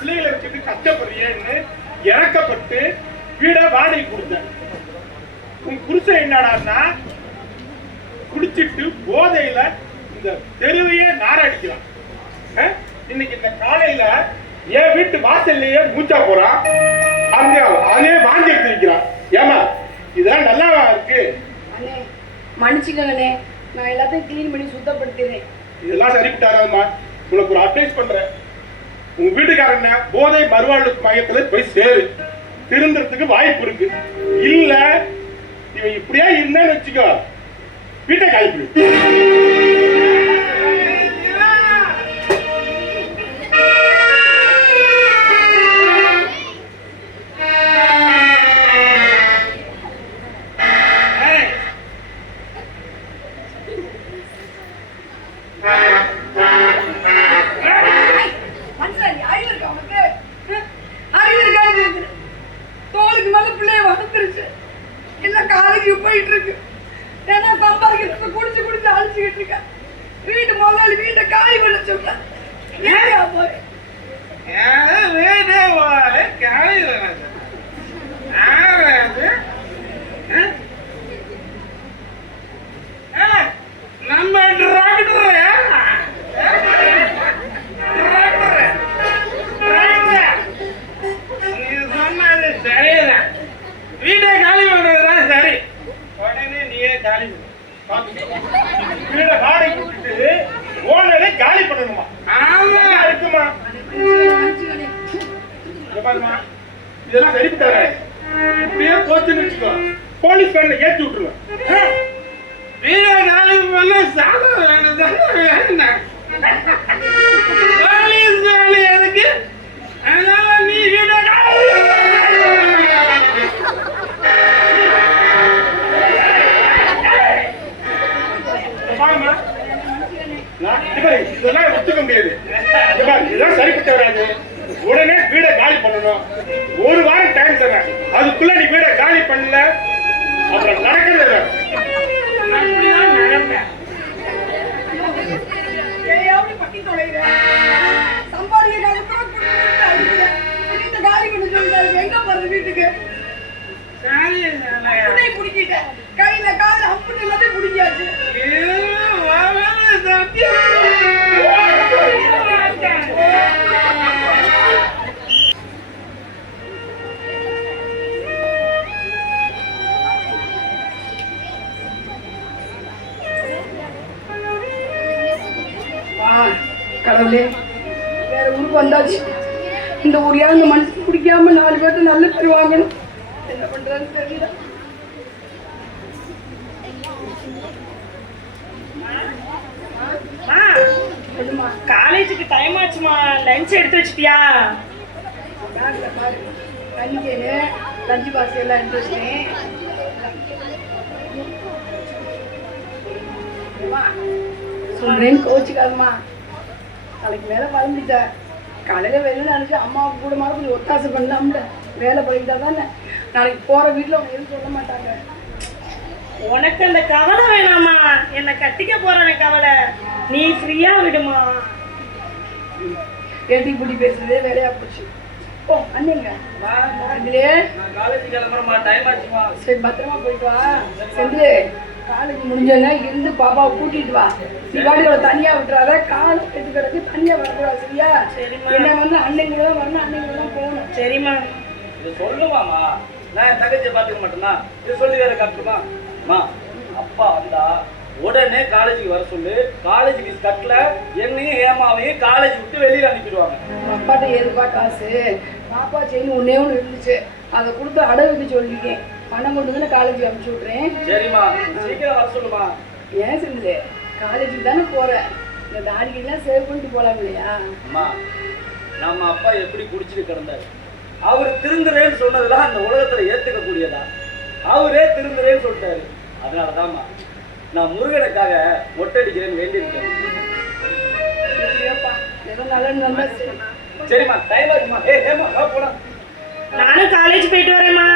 பிள்ளைகளை வச்சுட்டு கஷ்டப்படுறியன்னு இறக்கப்பட்டு வீட வாடகை கொடுத்தேன். உன் புருஷன் என்னடான்னா குடிச்சிட்டு போதையில இந்த தெருவையே நாரடிக்கலாம். இன்னைக்கு இந்த காலையில என் வீட்டு வாசல்லையே மூச்சா போறான், அதே வாங்கி எடுத்து வைக்கிறான். ஏமா இதெல்லாம் நல்லாவா இருக்கு? மன்னிச்சுக்கங்கண்ணே, நான் எல்லாத்தையும் கிளீன் பண்ணி சுத்தப்படுத்திடுறேன். இதெல்லாம் சரிப்பட்டாராமா. உங்களுக்கு ஒரு அட்வைஸ் பண்றேன். உங்க வீட்டுக்காரன போதை மறுவாழ்வு மையத்துல போய் சேரு, திருந்துறதுக்கு வாய்ப்பு இருக்கு. இல்ல இவன் இப்படியே இருந்தேன்னு வச்சுக்கோ, வீட்டை காய்ப்பு. தோளுக்கு மேல பிள்ளைய வளர்த்துருச்சு, எல்லாம் காலேஜ் போயிட்டு இருக்கு. ஏன்னா சம்பாதிக்கிறது குடிச்சு குடிச்சு அழிச்சுக்கிட்டு இருக்க. வீட்டு முதலாளி வீட்டை காலி பண்ண சொல்ல போய் நம்ம வீட்டை காலி பண்றதுதான் சரி. உடனே நீயே காலி வீட வாடகை கொடுத்துட்டு ஓனரே காலி பண்ணணுமா? ஆமா இருக்குமா? இதெல்லாம் சரிப்பட்டாரு. இப்படியே போச்சுன்னு வச்சுக்கோ, போலீஸ் வேன்ல ஏற்றி விட்டுருவேன். வீட காலி பண்ண சாதம் போலீஸ் வேலை எதுக்கு? அதனால நீ வீட இதெல்லாம் ஒத்துக்க முடியாது. இதெல்லாம் சரிப்பட்டு வராது. உடனே வீடை காலி பண்ணணும். ஒரு வாரம் டைம் தரேன், அதுக்குள்ள நீ வீடை காலி பண்ணல அப்புறம் நடக்கிறது. வீட்டுக்கு கையில கால அப்படி எல்லாத்தையும் பிடிக்காது. கடவுளே, வேற ஊருக்கு வந்தாச்சு. இந்த ஊர்லயா இந்த மனுஷன் குடிக்காம 4 பேர்த்து நல்ல பேர் வாங்கணும். என்ன பண்றான்னு தெரியல. காலேஜுக்கு டைம் ஆச்சுமா, லஞ்ச் எடுத்து வச்சிட்டியா? கணிக்கேன்னு லஞ்சு பாக்ஸ் எல்லாம் எடுத்து வச்சிட்டேன். சொல்றேன் கோச்சுக்காதம்மா. நாளைக்கு மேலே வளர்ந்துட்ட. காலையில வெளில நினைச்சு அம்மாவுக்கு கூட மாதிரி கொஞ்சம் ஒத்தாசை பண்ணலாம்ல. வேலை பண்ணிக்கிட்டா தானே நாளைக்கு போற வீட்டுல அவங்க எதுவும் சொல்ல மாட்டாங்க. உனக்கு அந்த கவலை வேணாமா, என்ன கட்டிக்க போறானே கவலை, நீ ஃப்ரீயா விடுமா. ஏட்டி புடி பேசுறதே வேலையா போச்சு. ஓ அண்ணிங்க இதுலயே காலேஜ் கிளம்புறமா, டைம் ஆச்சுமா. சரி பத்திரமா போயிட்டு வா. சென்று காலேஜ் முடிஞ்சோன்னா இருந்து பாப்பாவை கூட்டிட்டு வா. நீ பாடியோட தனியா விட்டுறாத, காலம் கெட்டு கிடக்கு, தனியா வரக்கூடாது சரியா? என்ன வந்து அன்னைங்கள தான் வரணும், அன்னைங்கள தான் போகணும். சரிம்மா. இது சொல்லுவாமா, நான் என் தங்கச்சியை பார்த்துக்க மாட்டேன்னா இது சொல்லி வேற காட்டுமா? அப்பா வந்தா உடனே காலேஜுக்கு வர சொல்லு. காலேஜ் ஃபீஸ் கட்டல என்னையும் ஹேமாவையும் காலேஜ் விட்டு வெளியில அனுப்பிடுவாங்க. அப்பாட்ட ஏதுப்பா காசு? பாப்பா செயின் ஒன்னே ஒன்று இருந்துச்சு, அதை கொடுத்து அடகுக்கு சொல்லிருக்கேன். பணம் கொண்டு வந்து காலேஜுக்கு அனுப்பிச்சு விட்றேன். சரிம்மா, சீக்கிரம் வர சொல்லுமா. ஏன் செஞ்சு காலேஜுக்கு தானே போறேன், இந்த தாடிக்கெல்லாம் சேவ் பண்ணிட்டு போலாம் இல்லையா? அம்மா, நம்ம அப்பா எப்படி குடிச்சிட்டு கிடந்தாரு. அவர் திருந்துறேன்னு சொன்னதுதான் அந்த உலகத்துல ஏத்துக்க கூடியதா? அவரே திருந்துறேன்னு சொல்லிட்டாரு. அதனாலதான்மா நான் முருகனுக்காக மொட்டடிக்கிறேன்னு வேண்டியிருக்கேன். சரிம்மா, டைம் ஆச்சுமா. ஏமா போலாம். நானும் காலேஜ் போயிட்டு வரேம்மா.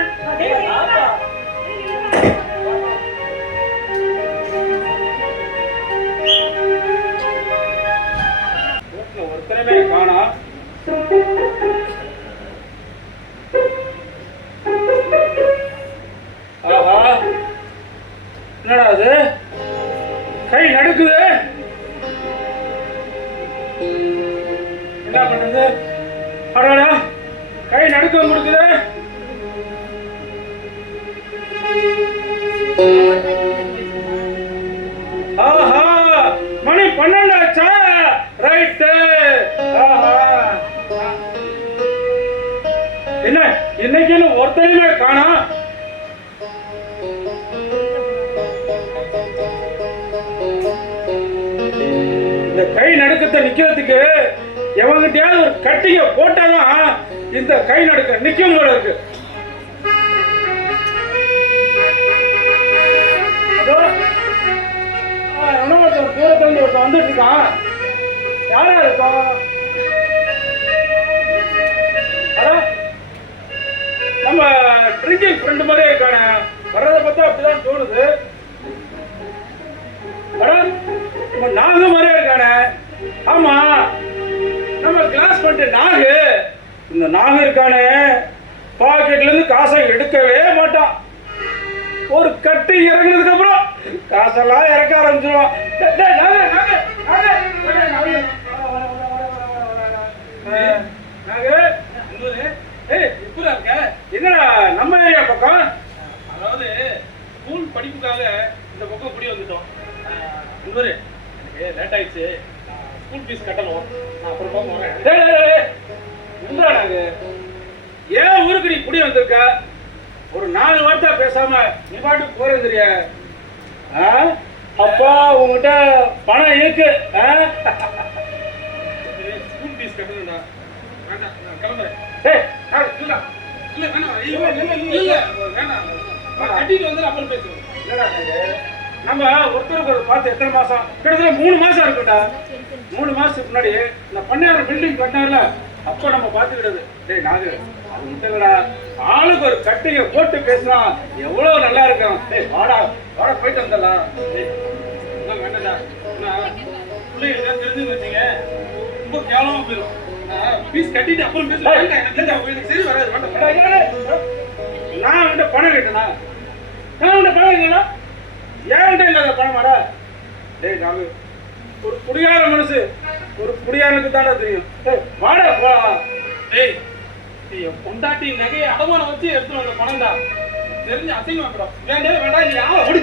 என்னடா அது கை நடுக்குது, என்ன பண்றது? அடாடா கை நடுக்கம் கொடுக்குது. ஆஹா மணி 12 ஆச்சா? ரைட்டு. என்ன இன்னைக்கு ஒருத்தரையுமே காணோம். இந்த கை நடுக்கத்தை நிக்கிறதுக்கு எவங்கிட்டயாவது ஒரு கட்டிங்க போட்டாதான் இந்த கை நடுக்க நிக்கும் போல இருக்கு. தூரத்துல இருந்து ஒருத்தன் வந்துட்டு இருக்கான். யாரா இருக்கும்? நம்ம ட்ரிங்கிங் ஃப்ரெண்ட் மாதிரியே இருக்கானே, வர்றதை பார்த்தா அப்படிதான் தோணுது. நம்ம நாகு மாதிரியே இருக்கானே. ஆமா நம்ம கிளாஸ் பண்ணிட்டு நாகு. இந்த நாகு இருக்கானே பாக்கெட்ல இருந்து காசை எடுக்கவே மாட்டான். ஒரு கட்டி இறங்கினதுக்கு அப்புறம் காசெல்லாம் இறக்க ஆரம்பிச்சிருவான். என்னடா நம்ம ஏரியா பக்கம்? அதாவது ஸ்கூல் படிப்புக்காக இந்த பக்கம் குடி வந்துட்டோம். இன்னொரு லேட் ஆயிடுச்சு, ஸ்கூல் ஃபீஸ் கட்டணும், நான் அப்புறமா வரேன். நாங்க ஏன் ஊருக்கு நீ குடி வந்திருக்க? ஒரு 4 வார்த்தை பேசாம நீ பாட்டு போறேங்கிறிய? அப்பா உங்ககிட்ட பணம் இருக்கு. ஸ்கூல் ஃபீஸ் கட்டணும்டா. வேண்டாம் நான் கிளம்புறேன். கட்டிட்டு வந்து அப்புறம் பேசுறேன். நம்ம ஒருத்தருக்கு ஒரு பார்த்து எத்தனை மாசம்? கிட்டத்தட்ட 3 மாசம் இருக்குடா. 3 மாசத்துக்கு முன்னாடி இந்த பண்ணையார் பில்டிங் கட்டினார்ல, அப்ப நம்ம பார்த்துக்கிட்டது. டேய் நாகு அது முட்டங்கடா, ஆளுக்கு ஒரு கட்டையை போட்டு பேசினா எவ்வளவு நல்லா இருக்கும். டேய் வாடா வாடா போயிட்டு வந்துடலாம். வேண்டாம்டா, பிள்ளைகளுக்கு தெரிஞ்சுன்னு வச்சுங்க ரொம்ப கேவலமா போயிடும். ஃபீஸ் கட்டிட்டு அப்புறம் பேசுறேன். எனக்கு சரி வராது. நான் உன்கிட்ட பணம் கேட்டேனா? நான் உன்கிட்ட பணம் கேட்டேனா? ஏன்கிட்ட இல்லாத பணமாடா? டேய் நாகு ஒரு குடியார மனசு ஒரு குடியாரனுக்கு தானே தெரியும். வாடா போலாம். டேய் என் பொண்டாட்டி நகையை அடமானம் வச்சு எடுத்துட்டு வந்த பணம் தான் தெரிஞ்சு அசிங்கமா போடும். வேண்டாம் நீ ஆள ஓடி.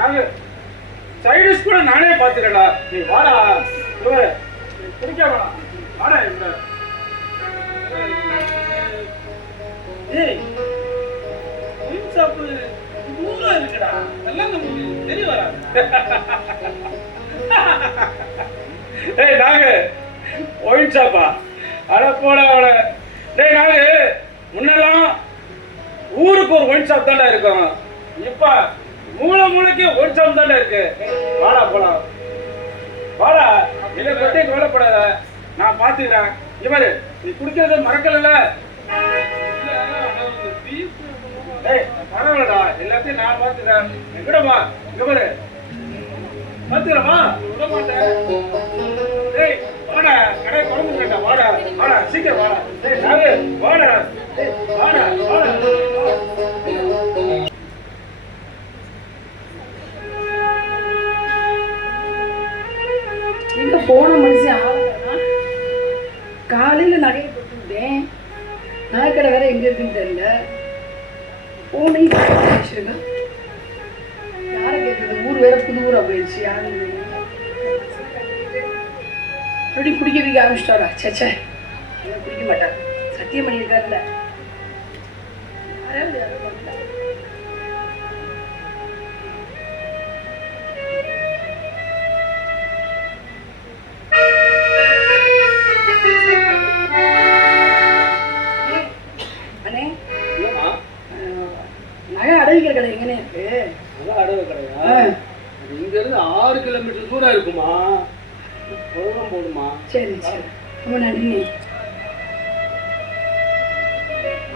நாங்க சைடிஸ் கூட நானே பாத்துக்கடா. நீ வாடா குடிக்க வேணாம். வாடா இந்த ஏய் மீன் சாப்பு தூரம் இருக்குடா, அதெல்லாம் நமக்கு தெரிய வராது. டேய் நாகு ஒயின் ஷாப்பா? அட போட அவள. டேய் நாகு முன்னெல்லாம் ஊருக்கு ஒரு ஒயின் ஷாப் தாண்டா இருக்கும். இப்ப மூளைக்கு ஒயின் ஷாப் தாண்டா இருக்கு. வாடா போலாம். வாடா. இதை பத்தி கவலைப்படாத, நான் பாத்துக்கிறேன். இவரு நீ குடிக்கிறத மறக்கல. பரவாயில்லடா, எல்லாத்தையும் நான் பாத்துக்கிறேன். எங்கடமா இவரு பாத்துக்கிறமா? விட மாட்டேன். டேய் வாடா, கடை குழம்பு கேட்டா வாடா. வாடா சீக்கிரம் வாடா. டேய் நாகு வாடா. டேய் வாடா வாடா. எங்க போன மனுஷன் ஆளுங்க காலையில நகையை கொடுத்துட்டேன். நகைக்கடை வேற எங்க இருக்குன்னு தெரியல. போனே யாரை கேட்கறது? ஊர் வேற புது ஊரா போயிடுச்சு. யாரு அப்படி குடிக்கிறதுக்கு ஆரம்பிச்சிட்டாரா? சேச்சே குடிக்க மாட்டார். சத்தியம் பண்ணியிருக்காருல்ல. நகை அடவிக்கிற கடை எங்கன்னே இருக்கு? அடவு கடையா? இங்க இருந்து 6 கிலோமீட்டர் தூரம் இருக்குமா? போடுமா? சரி சரி ரொம்ப நன்றி.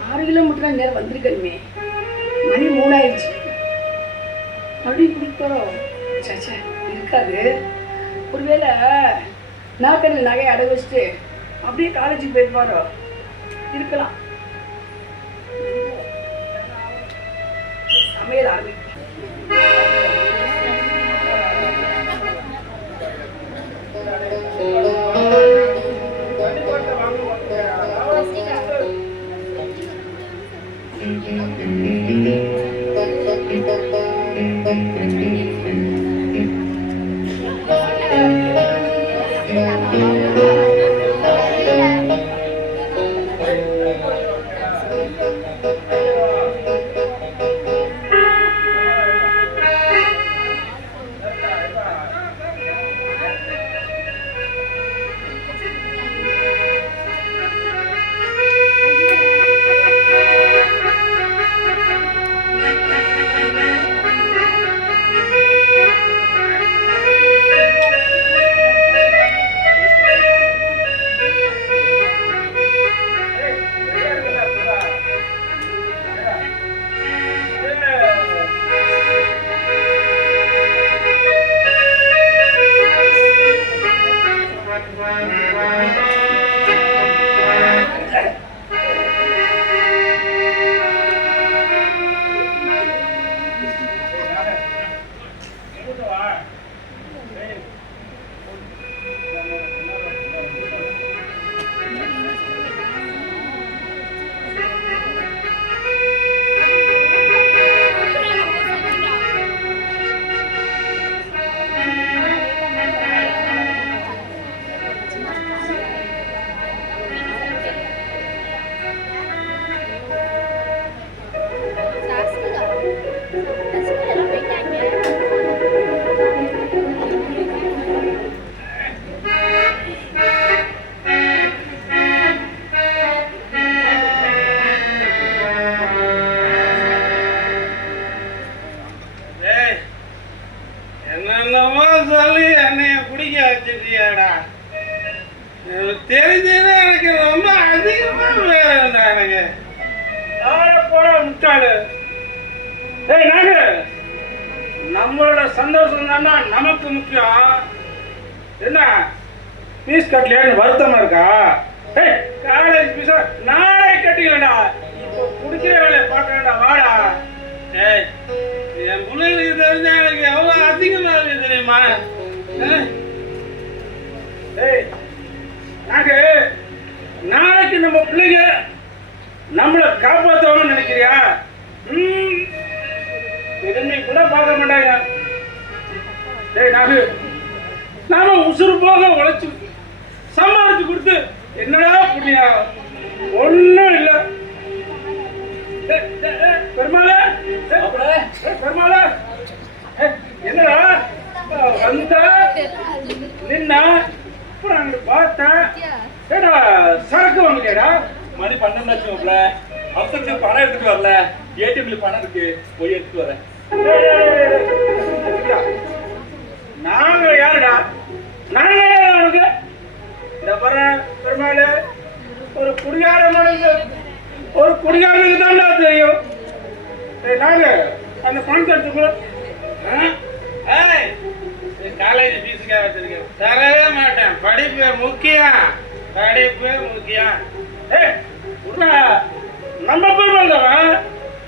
6 கிலோமீட்டர் நேரம் வந்திருக்கணுமே. மணி 3 ஆயிடுச்சு. அப்படி குடிக்கிறோம். சச்சா இருக்காது. ஒருவேளை நாக்கடல் நகையை அடை வச்சுட்டு அப்படியே காலேஜுக்கு போயிருப்பாரோ? இருக்கலாம். சமையல் ஆரம்பிக்கும். என்னென்னமோ சொல்லி என்னைய குடிக்க வச்சிருக்கியாடா. தெரிஞ்சதுன்னா எனக்கு ரொம்ப அதிகமா வேணும்டா எனக்கு. போட முட்டாளு. ஏய் நாங்க நம்மளோட சந்தோஷம் தானே நமக்கு முக்கியம். என்ன ஃபீஸ் கட்டலையான்னு வருத்தமா இருக்கா? ஏய் காலேஜ் ஃபீஸா நாளை கட்டிக்கலடா. இப்போ குடிக்கிற வேலையை பார்க்கறடா வாடா. ஏய் என் பிள்ளைகளுக்கு தெரிஞ்சா எனக்கு எவ்வளவு அதிகமா இருக்கு தெரியுமா? ஏய் நாங்க நாளைக்கு நம்ம பிள்ளைங்க நம்மளை காப்பாற்றணும்னு நினைக்கிறியா? திரும்பி கூட பார்க்க மாட்டாங்க. ஏய் நாகு நாம உசுறு போக உழைச்சு சம்பாதிச்சு கொடுத்து என்னடா புண்ணியம்? ஒன்றும் இல்லை. பெருமாளே பெருமாளே என்னடா வந்தா நின்னா அப்புறம் அங்க பார்த்தேன். ஏடா சரக்கு வாங்கலையாடா? மணி 12 அவசரத்துக்கு பணம் எடுத்துட்டு வரல. ஏடிஎம்ல பணம் இருக்கு, போய் எடுத்துட்டு வரேன். நாங்க யாருடா? நாங்க உனக்கு இந்த வர பெருமாளே ஒரு குடியார மனுஷன் ஒரு குடியாரனுக்கு தான்டா தெரியும். நாங்க அந்த பணத்தை எடுத்துக்கோ. காலேஜ் ஃபீஸுக்காக வச்சிருக்கேன். தரவே மாட்டேன். படிப்பு முக்கியம், படிப்பு முக்கியம். நம்ம பெருமாள் தான்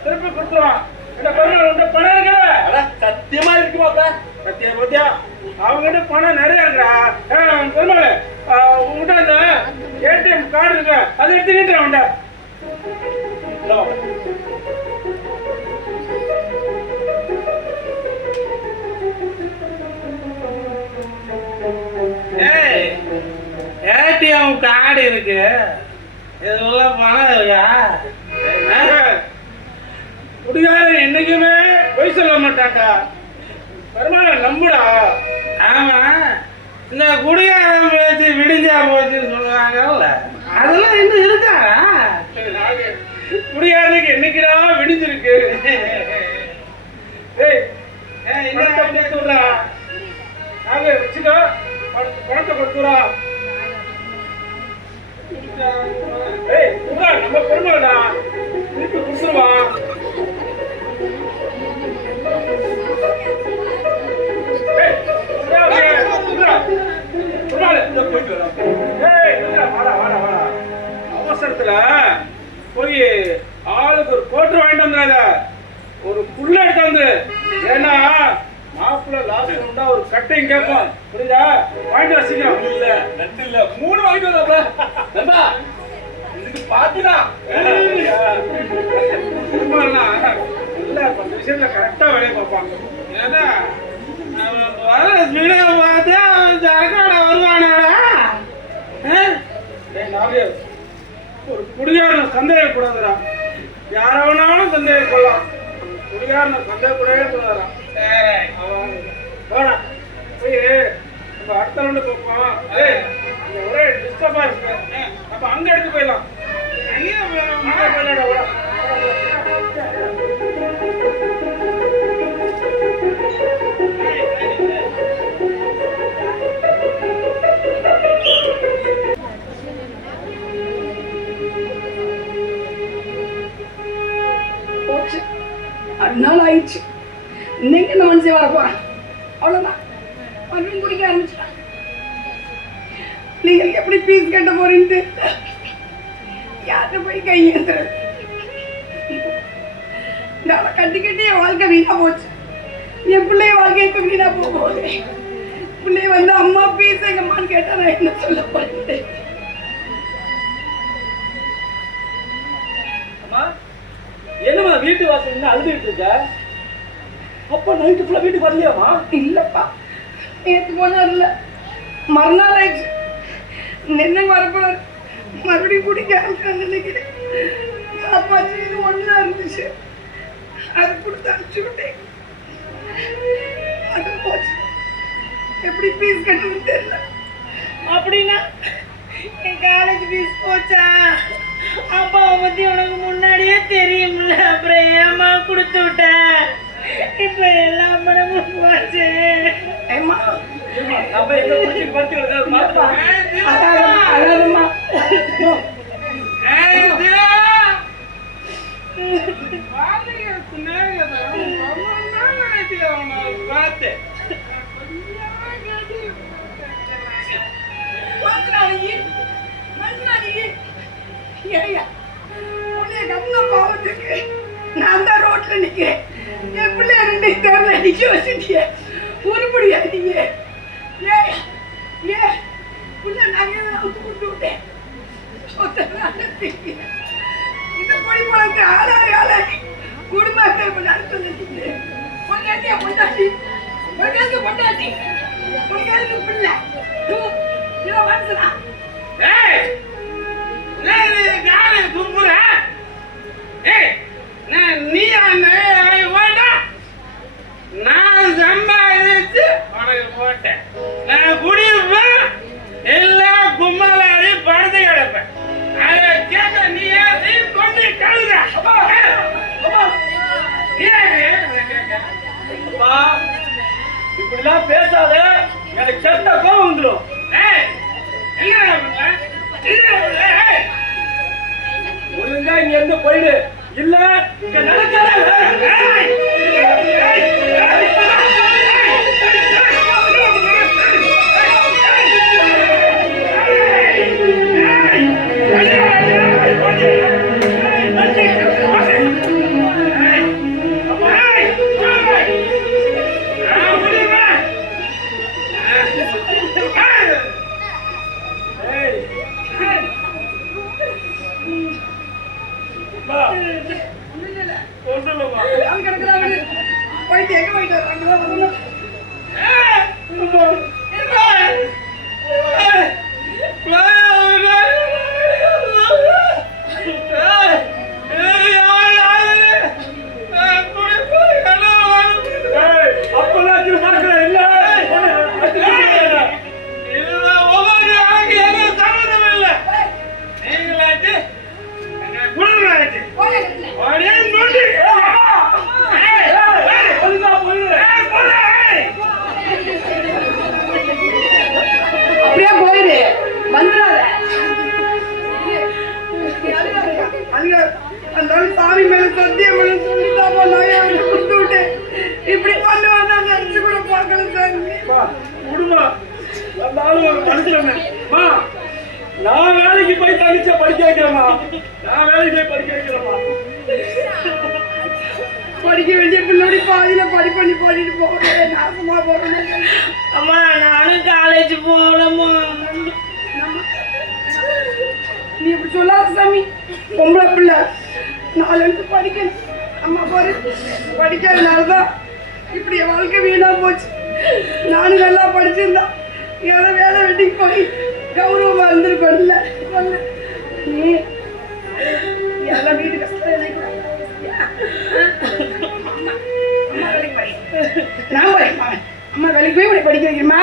திருப்பி கொடுத்துருவான். இந்த பெருமாள் பணம் இருக்கா? சத்தியமா இருக்குமாப்பா? பத்தியா பத்தியா அவங்ககிட்ட பணம் நிறைய இருக்கா? பெருமாள் உங்ககிட்ட அந்த ஏடிஎம் கார்டு இருக்கு, அதை எடுத்துக்கிட்டு அவன்டா. ஏடிஎம் கார்டு இருக்கு, இதுல பணம் இருக்கா? குடிகாரன் என்னைக்குமே பொய் சொல்ல மாட்டான்டா. பெருமாள் நம்புடா. ஆமா இந்த குடிகாரன் பேச்சு விடிஞ்சா போச்சுன்னு சொல்லுவாங்கல்ல, அதெல்லாம் இன்னும் இருக்கா? குடிகாரனுக்கு என்னைக்குடா விடிஞ்சிருக்கு? கொடுத்துடுறா, நாங்க வச்சுக்கோ, பணத்தை கொடுத்துடா. நம்ம பெருமாள்டா திருப்பி கொடுத்துருவான். அவசரத்துல போய் ஆளுக்கு ஒரு கோட்டர் வாங்கிட்டு வந்துடாத, ஒரு புள்ள எடுத்து வந்து. ஏன்னா மாப்பிள்ள லாஸ்ட் உண்டா ஒரு கட்டையும் கேட்போம், புரியுதா? வாங்கிட்டு வர சீக்கிரம். இல்ல 2 இல்ல 3 வாங்கிட்டு வந்தா இதுக்கு பாத்துதான். விஷயத்துல கரெக்டா வேலையை பார்ப்பான். ஏன்னா வர வீடியோ பார்த்து அவன் சரக்காட வருவானாடா. ஒரு குடிகாரனை சந்தேகக்கூடாதுடா. யார வேணாலும் சந்தேகம் கொள்ளலாம். குடிகாரனை சந்தேகக்கூடவே கூடாதுடா. அவன் போடா போய் நம்ம அடுத்த ரவுண்டு பார்ப்போம். ஒரே டிஸ்டர்பா இருக்கு. அப்ப அங்க எடுத்து போயிடலாம். அங்கேயே போயிடலாம். போச்சு, 2 நாள் ஆயிடுச்சு. இன்னைக்கு இந்த மனுஷன் வர போறான். அவ்வளவுதான், மறுபடியும் குடிக்க ஆரம்பிச்சுட்டான். நீங்க எப்படி பீஸ் கட்ட போறீன்ட்டு யார்கிட்ட போய் கையேந்துறது? நான் கட்டி கட்டி என் வாழ்க்கை வீணா போச்சு. என் பிள்ளைய வாழ்க்கை இப்ப வீணா போகுது. பிள்ளைய வந்து அம்மா பீஸ் எங்கம்மான்னு கேட்டா நான் என்ன சொல்ல போறேன்? அம்மா என்னம்மா வீட்டு வாசல் என்ன அழுதுகிட்டு இருக்க? அப்பா நைட்டு ஃபுல்லா வீட்டுக்கு வரலையாமா? இல்லப்பா, நேற்று போனார்ல, மறுநாள் ஆயிடுச்சு. நின்று வரப்போறாரு, மறுபடியும் குடிக்க ஆரம்பிச்சான்னு நினைக்கிறேன். அப்பாச்சி இது ஒன்றா இருந்துச்சு, அது கொடுத்து அனுப்பிச்சு விட்டேன். அது போச்சு, எப்படி ஃபீஸ் கட்டுறதுன்னு தெரியல. அப்படின்னா என் காலேஜ் ஃபீஸ் போச்சா? அப்பாவை பத்தி உனக்கு முன்னாடியே தெரியும்ல, அப்புறம் ஏமா கொடுத்து விட்ட? இப்ப எல்லா பணமும் போச்சு. ஏம்மா, நம்ம எங்க குடிச்சிட்டு படுத்துக்கிறது மாத்துறோம். அழாதம்மா. நான் தான் ரோட்ல நிக்கிறேன், என் பிள்ளைய 2 தேர்ல நிக்க வச்சுட்டிய. உருப்படியா நீங்க? ஏ புள்ள நகையை கொடுத்து விட்டேன். இந்த பொடி பழத்தை ஆளாகி குடும்பத்தை நடத்த வச்சுட்டு பொண்டாட்டியா பொண்டாட்டி பொண்டாட்டி பொண்டாட்டி பிள்ளை இவன் மனுஷனா? நான் சம்பாதிச்சு உனக்கு போட்டேன். நான் குடிப்பேன், எல்லாம் கும்மலாடி படுத்து கிடப்பேன். அதை கேட்க நீ கொண்டு கழுத. இப்படிலாம் பேசாத, எனக்கு கெட்ட கோவம் வந்துடும். ஒழுங்கா இங்க இருந்து போயிடு, இல்ல இங்க நடக்காத. போயிட்டு எங்க போயிட்டு வர்றாங்க? அப்படியே போயிரு, வந்துடாத. அந்த சாமி மேல சத்தியம் மேல சொல்லிதான் கொடுத்து விட்டேன். இப்படி பண்ண வேண்டாம் நினைச்சு கூட பார்க்கல சார். குடும்பம் வந்தாலும் ஒரு மனுஷன். நான் வேலைக்கு போய் தனிச்சா படிக்க வைக்கிறேம்மா. நான் வேலைக்கு போய் படிக்க வைக்கிறேம்மா. படிக்க வேண்டிய பிள்ளை பாதியில பண்ணி பாடிட்டு போறேன், நாசமா போறேன். அம்மா நானும் காலேஜ் போகலம்மா. நீ இப்படி சொல்லாத சாமி, பொம்பளை பிள்ளை 4 எழுத்து படிக்கணும். அம்மா பாரு, படிக்காதனாலதான் இப்படி என் வாழ்க்கை வீணா போச்சு. நானும் நல்லா படிச்சிருந்தா ஏதோ வேலை வெட்டிக்கு போய் கௌரவமா இருந்திருப்பேன்ல. நீ எல்லாம் வீட்டு கஷ்டம் எனக்கு நான் போறேன். அம்மா வேலைக்கு போய் உன்னை படிக்க வைக்கிறேம்மா.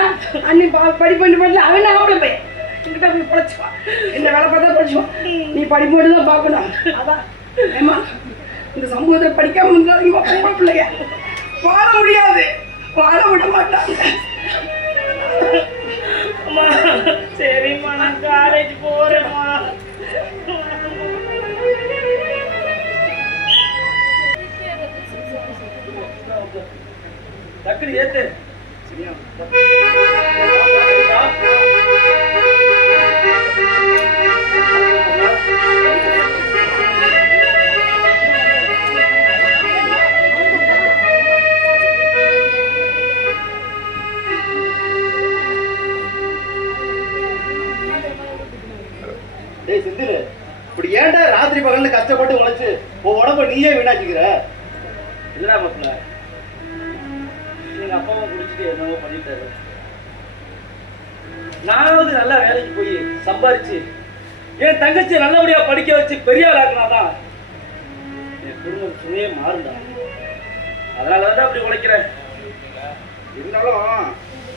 அண்ணி படிப்பு பண்ணல, அவன் ஆம்பளை பையன் என்கிட்ட போய் படிச்சுவான். என்ன வேலை பார்த்தா படிச்சுவான். நீ படிப்பு மட்டும் தான் பார்க்கணும். அதான் ஏம்மா, இந்த சமூகத்தை படிக்காம இருந்தாங்க பொம்பளை பிள்ளைங்க வாழ முடியாது, வாழ விட மாட்டாங்க. அம்மா சரிம்மா, நான் காலேஜ் போறேம்மா. டக்குனு ஏத்து. டேய் செந்தில், இப்படி ஏன்டா ராத்திரி பகல்ல கஷ்டப்பட்டு உழைச்சு உன் உடம்ப நீயே வீணாக்கிக்கிற? இல்லடா மாப்பிள்ள, எங்க அப்பாவும் குடிச்சிட்டு என்னவோ பண்ணிட்டாரு. நானாவது நல்லா வேலைக்கு போய் சம்பாரிச்சு என் தங்கச்சியை நல்லபடியா படிக்க வச்சு பெரிய ஆளாக்குனாதான் என் குடும்பம் சுமையே மாறுண்டா. அதனாலதான் அப்படி உழைக்கிறேன். இருந்தாலும்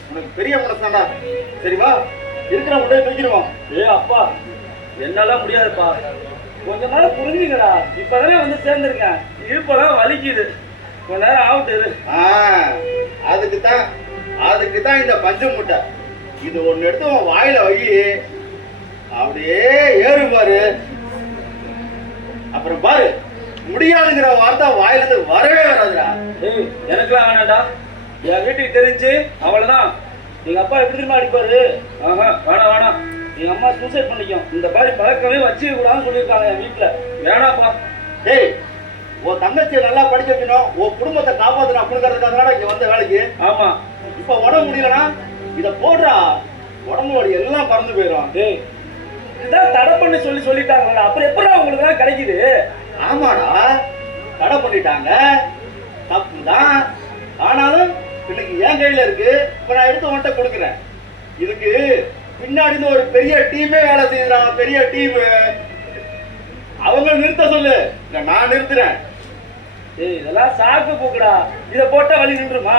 உனக்கு பெரிய மனசாண்டா. சரிவா, இருக்கிற முட்டை தூக்கிடுவோம். அப்பா, என்னால முடியாதுப்பா, கொஞ்ச நேரம் புரிஞ்சுங்கடா. இப்பதானே வந்து சேர்ந்துருக்கேன், இப்பதான் வலிக்குது, கொஞ்ச நேரம் ஆகட்டு. அதுக்கு தான் இந்த பஞ்சு முட்டை. இது ஒண்ணு எடுத்து உன் வாயில வை, அப்படியே ஏறு பாரு. அப்புறம் பாரு, முடியாதுங்கிற வார்த்தை வாயில இருந்து வரவே வராதுடா. எனக்குலாம் வேணாண்டா, என் வீட்டுக்கு தெரிஞ்சு அவ்வளவுதான். எங்க அப்பா எப்படி திரும்ப அடிப்பாரு. வேணாம், எங்க அம்மா சூசைட் பண்ணிக்கும். இந்த மாதிரி பழக்கமே வச்சுக்க கூடாதுன்னு சொல்லியிருக்காங்க என் வீட்டுல. வேணாப்பா. டேய், உன் தங்கச்சியை நல்லா படிக்க வைக்கணும், உன் குடும்பத்தை காப்பாற்றணும் அப்படிங்கிறதுக்காக இங்க வந்த வேலைக்கு. ஆமா, இப்ப உடம்பு முடியலன்னா இத போடுறா, உடம்பு வலி எல்லாம் பறந்து போயிடும். டேய், இதான் தடை பண்ணி சொல்லிட்டாங்களா, அப்புறம் எப்படா உங்களுக்கு தான் கிடைக்குது? ஆமாடா, தடை பண்ணிட்டாங்க, தப்புதான். ஆனாலும் இன்னைக்கு என் கையில இருக்கு, இப்ப நான் எடுத்து உன்கிட்ட கொடுக்குறேன். இதுக்கு பின்னாடி ஒரு பெரிய டீமே வேலை செய்யறாங்க, பெரிய டீம். அவங்க நிறுத்த சொல்லு, இல்ல நான் நிறுத்துறேன். இதெல்லாம் சாக்கு போக்குடா, இத போட்டா வழி நின்றுமா?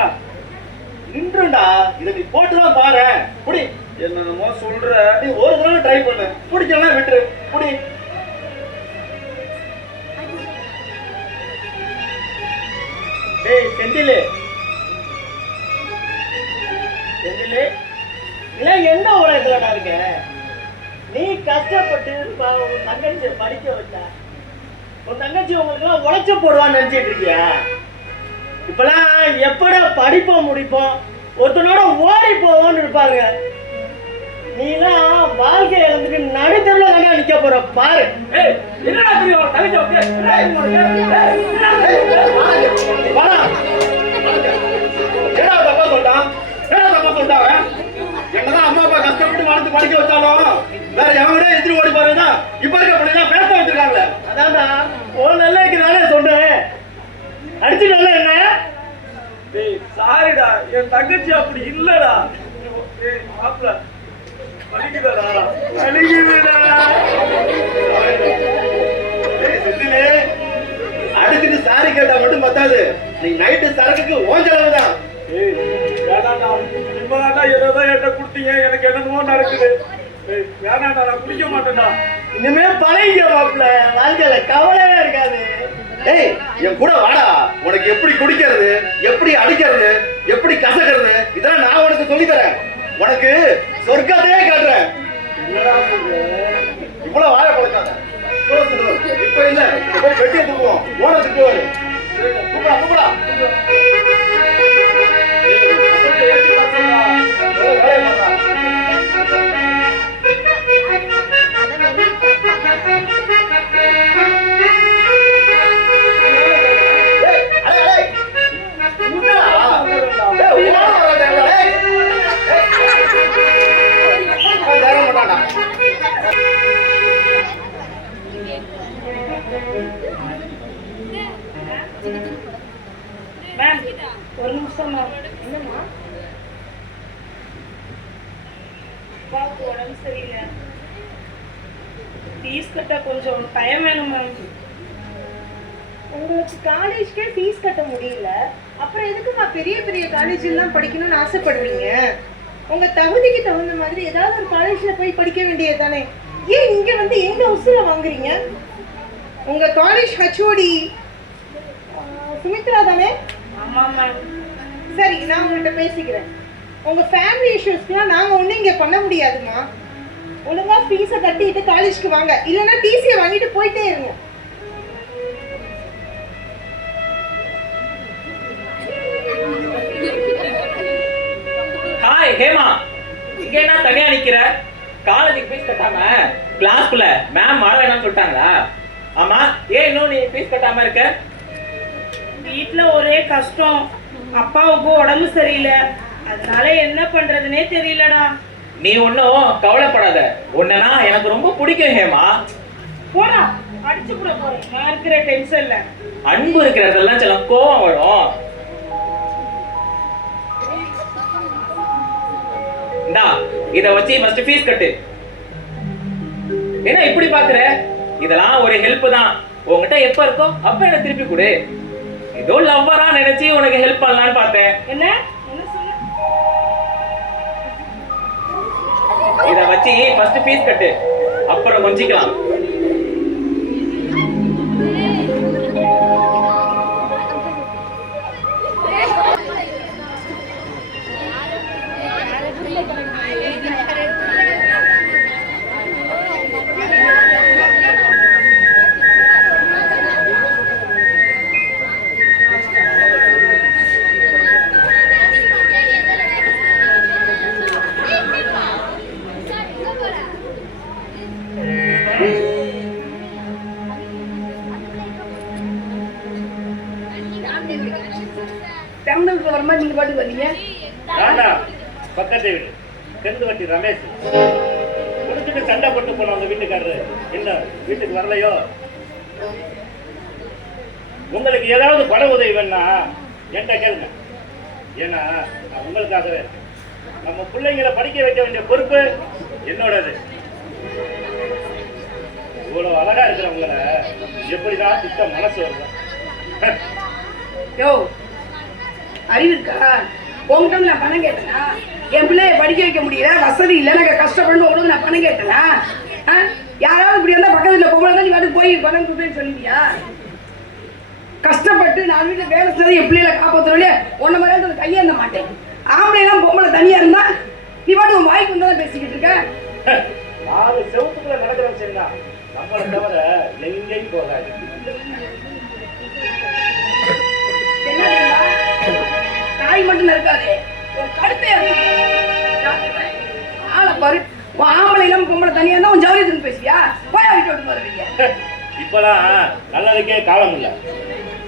நின்றுடா, இதை நீ போட்டுதான் பாரு. புடி, என்னமோ சொல்ற. நீ ஒரு தடவை ட்ரை பண்ணு, பிடிக்கலாம் விட்டுரு. புடி. டேய் செந்தில், என்ன உலகத்துலடா இருக்க? நீ கஷ்டப்பட்டு உன் தங்கச்சியை படிக்க வச்சா, உன் தங்கச்சி உங்களுக்கு எல்லாம் உழைச்ச போடுவான்னு நினைச்சிட்டு இருக்கியா? இப்பெல்லாம் எப்படா படிப்போம் முடிப்போம், ஒருத்தனோட ஓடி போவோம்னு இருப்பாங்க. நீலாம் வாழ்க்கையை இழந்துட்டு நடுத்தரல தானே நிக்க போற பாரு. என்னடா தெரியும் தங்கச்சி? ஏடா தப்பா சொல்லிட்டான், என்னதான் அம்மா அப்பா கஷ்டப்பட்டு வளர்த்து படிக்க வச்சாலும் வேற எவனே எதிரி ஓடி பாருன்னா இப்ப இருக்க பிள்ளைங்க பேச வச்சிருக்காங்களே. அதான்டா ஒரு நல்ல நானே சொல்றேன், அடிச்சுட்டல என்ன? சாரிடா, என் தங்கச்சி அப்படி இல்லடா. மாப்பிள்ள வலிக்குதடா, வலிக்குதுடா. செந்திலே, அடிச்சுட்டு சாரி கேட்டா மட்டும் பத்தாது, நீ நைட்டு சரக்குக்கு ஓஞ்சளவுதான். வேணாண்டா, இப்பதான்டா ஏதோதான் என்கிட்ட கொடுத்தீங்க, எனக்கு என்னமோ நடக்குது. வேணாண்டா, நான் குடிக்க மாட்டேன்டா. இனிமே பழகிக்க மாப்பிள்ள, வாழ்க்கையில கவலையே இருக்காது. டேய், என் கூட வாடா, உனக்கு எப்படி குடிக்கிறது, எப்படி அடிக்கிறது, எப்படி கசக்கிறது, இதெல்லாம் நான் உனக்கு சொல்லி தரேன். உனக்கு சொர்க்கத்தையே காட்டுறேன். என்னடா சொல்ற? இவ்வளவு வாழ பழக்காத. இப்ப இல்ல, போய் வெட்டிய தூக்குவோம், ஓன திட்டுவாரு. தூக்குடா, தூக்குடா. வேலையை பார்த்தா மேம் ஒரு நிமிஷம் மேம். என்னம்மா? அப்பாவுக்கு உடம்பு சரியில்லை, ஃபீஸ் கட்ட கொஞ்சம் டைம் வேணும் மேம். உங்களுக்கு காலேஜ்க்கே ஃபீஸ் கட்ட முடியல, அப்புறம் எதுக்குமா பெரிய பெரிய காலேஜெல்லாம் படிக்கணும்னு ஆசைப்படுறீங்க? உங்க தகுதிக்கு தகுந்த மாதிரி ஏதாவது ஒரு காலேஜ்ல போய் படிக்க வேண்டியது தானே. ஏன் இங்க வந்து எங்க உசுல வாங்குறீங்க? உங்க காலேஜ் ஹச்ஓடி சுமித்ரா தானே? ஆமாம் மேம். சரி, நான் உங்கள்கிட்ட பேசிக்கிறேன். உங்க ஃபேமிலி இஷ்யூஸ்க்குலாம் நாங்க ஒன்றும் இங்க பண்ண முடியாதுமா. ஒழுங்கா ஃபீஸை கட்டிட்டு காலேஜ்க்கு வாங்க, இல்லைன்னா டிசியை வாங்கிட்டு போயிட்டே இருங்க. ஹாய் ஹேமா, இங்க என்ன தனியா நிக்கிற? காலேஜுக்கு ஃபீஸ் கட்டாம கிளாஸ்க்குள்ள மேம் வர வேணாம்னு சொல்லிட்டாங்களா? ஆமா, ஏன் இன்னும் நீ ஃபீஸ் கட்டாம இருக்க? வீட்ல ஒரே கஷ்டம், அப்பாவுக்கு உடம்பு சரியில்லை, அதனால என்ன பண்றதுனே தெரியலடா. நீ ஒன்னும் கவலைப்படாத, உன்னனா எனக்கு ரொம்ப பிடிக்கும் ஹேமா. போடா, அடிச்சு கூட போறேன் நான் இருக்கிற டென்ஷன்ல. அன்பு இருக்கிறதெல்லாம் சில கோவம் வரும். இந்தா இத வச்சு ஃபர்ஸ்ட் ஃபீஸ் கட்டு. என்ன இப்படி பாக்குற? இதெல்லாம் ஒரு ஹெல்ப் தான், உன்கிட்ட எப்ப இருக்கோ அப்ப எனக்கு திருப்பி கொடு. ஏதோ லவ்வரா நினைச்சு உனக்கு ஹெல்ப் பண்ணலாம்னு பார்த்தேன். என்ன என்ன சொன்ன? இத வச்சு ஃபர்ஸ்ட் ஃபீஸ் கட்டு, அப்புறம் கொஞ்சிக்கலாம். திறந்த வீட்டுல வர மாதிரி நீங்க பாட்டுக்கு வந்தீங்க. பக்கத்து வீடு தெந்து வட்டி ரமேஷ் குடிச்சிட்டு சண்டை போட்டு போன உங்க வீட்டுக்காரரு என்ன வீட்டுக்கு வரலையோ? உங்களுக்கு ஏதாவது பண உதவி வேணா என்கிட்ட கேளுங்க. ஏன்னா நான் உங்களுக்காகவே இருக்கேன். நம்ம பிள்ளைங்களை படிக்க வைக்க வேண்டிய பொறுப்பு என்னோடது. இவ்வளவு அழகா இருக்கிறவங்களை எப்படிதான் திட்ட மனசு வருது? யோ, அறிவு இருக்கா? உங்கள்கிட்ட நான் பணம் கேட்டேனா? என் பிள்ளைய படிக்க வைக்க முடியல, வசதி இல்லை, நாங்கள் கஷ்டப்பட்டு உங்களுக்கு நான் பணம் கேட்டேனா? யாராவது இப்படி வந்தால் பக்கத்தில் பொம்பளை தான் நீ வந்து போய் பணம் கொடுப்பேன்னு சொல்லுவியா? கஷ்டப்பட்டு நான் வீட்டில் வேலை செய்து என் பிள்ளைகளை காப்பாற்றுறோம்லே, ஒன்றை மாதிரி கையேந்த மாட்டேன். ஆம்பளைலாம் பொம்பளை தனியாக இருந்தா நீ பாட்டு உன் வாய்க்கு வந்தால் பேசிக்கிட்டு இருக்க. 4 செவத்துக்குள்ள நடக்கிற விஷயம்னா நம்மளை தவிர எங்கேயும் போகாது. என்ன தாய் மட்டும் இருக்காது, ஒரு கடுப்பே ஆளை பாரு. ஆம்பளை இல்லாம பொம்பளை தனியா இருந்தா உன் ஜவுரியத்துன்னு பேசுவியா? போயா வீட்டு விட்டு போறீங்க. இப்பெல்லாம் நல்லதுக்கே காலம் இல்லை.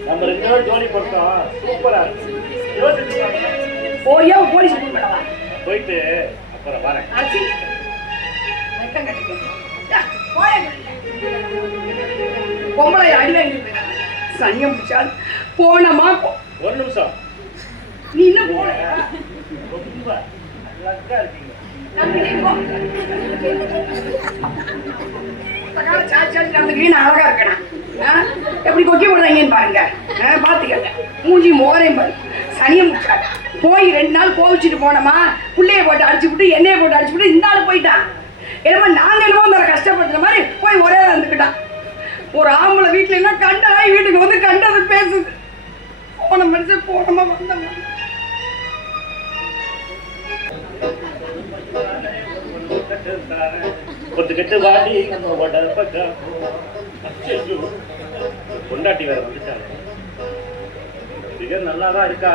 நம்ம 2 பேரும் ஜோடி பொருத்தம் சூப்பரா இருக்கு. போயா போலீஸ் பண்ணவா போயிட்டு அப்புறம் வரேன். ஆச்சி வெக்கம் கட்டிக்க. போயா பொம்பளை அடி வாங்கி போயிடாங்க. சனியம் பிடிச்சால் போனமா. ஒரு நிமிஷம், நீ இன்னும் போயா? ரொம்ப அழகா இருக்கீங்க. அழகா இருக்கணும். எப்படி கொக்கி போடுறாங்கன்னு பாருங்க, பாத்துக்கங்க. மூஞ்சி மோரையும் பாரு, சனியம் முடிச்சாரு. போய் 2 நாள் கோவிச்சுட்டு போனோமா, புள்ளைய போட்டு அடிச்சு விட்டு எண்ணெயை போட்டு அடிச்சு விட்டு இந்த ஆள் போயிட்டான். என்னமோ நாங்க என்னமோ அந்த கஷ்டப்படுத்துற மாதிரி போய் ஒரே வந்துக்கிட்டான். ஒரு ஆம்பளை வீட்டுல என்ன கண்டதாய் வீட்டுக்கு வந்து கண்டது பேசுது. போன மனுஷன் போனமா வந்தமா. கொஞ்சம் கெட்டு வாடி பொண்டாட்டி வேற வந்துட்டாங்க. பிகர் நல்லாதான் இருக்கா,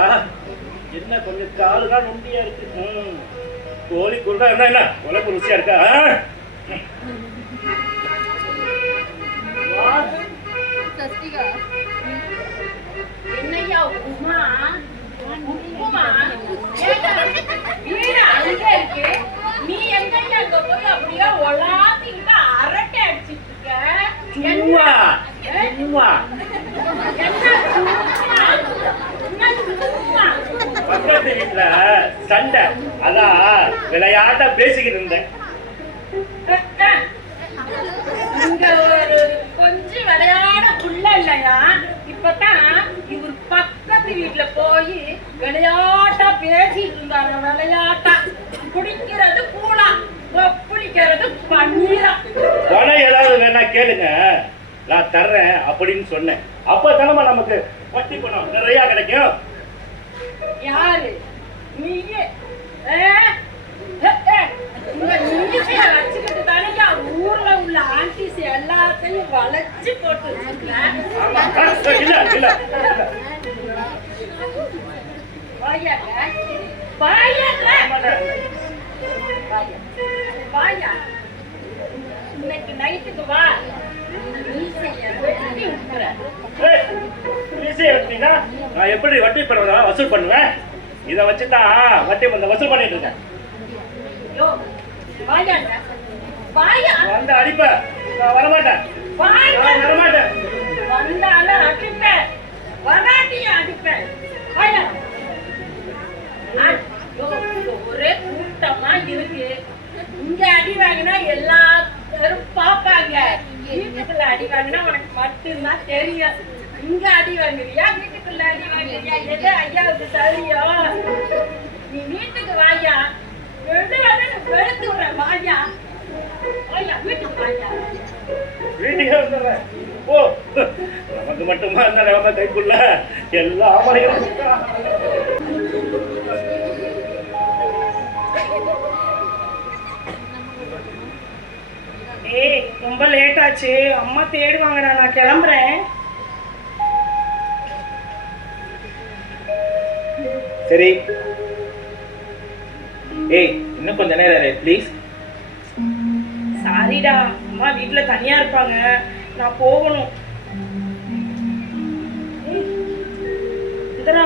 என்ன கொஞ்சம் காலுதான் நொண்டியா இருக்கு. கோழி குருடா என்ன உனக்கு ருசியா இருக்கா? என்னையா உமா உப்புமா வீடு அங்க இருக்கு, நீ எங்க அங்க போய் அப்படியே ஒளாத்திக்கிட்டு அரட்டை அடிச்சிட்டு இருக்க? சும்மா சும்மா என்ன வீட்டுல சண்டை, அதான் விளையாட்ட பேசிக்கிட்டு இருந்தேன். இங்க ஒரு கொஞ்சம் விளையாட புள்ள இல்லையா? இப்பதான் இவர் பக்கத்து வீட்டுல போய் விளையாட்டா பேசிட்டு இருந்தாங்க. விளையாட்டா குடிக்கிறது பூலா, ஒப்புளிக்கிறது பன்னீரா. பணம் ஏதாவது வேணா கேளுங்க, நான் தர்றேன் அப்படின்னு சொன்னேன். அப்ப தலைமை நமக்கு வட்டி பணம் நிறைய கிடைக்கும். யாரு நீயே? வச்சுக்கிட்டு தானே ஊர்ல உள்ள ஆன்டிஸ் எல்லாத்தையும் வளைச்சு போட்டு வச்சுக்கிறேன். இல்ல இல்ல இன்னைக்கு நைட்டுக்கு வா. நான் எப்படி வட்டி பணம் வசூல் பண்ணுவேன்? இதை வச்சுதான் வட்டி பணம் வசூல் பண்ணிட்டு இருக்கேன். வந்து அடிப்ப, நான் வரமாட்டேன். வரமாட்டேன். வந்தாலும் அடிப்பேன், வராட்டியும் அடிப்பேன். ஒரே கூட்டமா இருக்கு. இங்க அடி வாங்கினா எல்லாரும் பாப்பாங்க. வீட்டுக்குள்ள அடி வாங்கினா உனக்கு மட்டும்தான் தெரியும். இங்க அடி வாங்குறியா, வீட்டுக்குள்ள அடி வாங்குறியா, எது ஐயாவுக்கு தெரியும். நீ வீட்டுக்கு வாயா, வெளுத்து விடுற வாயா. வீட்டுக்கு வாயா. வீட்டுக்கே வந்துடுறேன். ஓ, நமக்கு மட்டுமா இந்த நிலைமை கைக்குள்ள எல்லா ஆமலைகளும். ஏய், ரொம்ப லேட் ஆச்சு, அம்மா தேடுவாங்கடா, நான் கிளம்புறேன். சரி. ஏய், இன்னும் கொஞ்ச நேரம் ப்ளீஸ். சாரிடா, அம்மா வீட்டுல தனியா இருப்பாங்க, நான் போகணும். இந்தரா,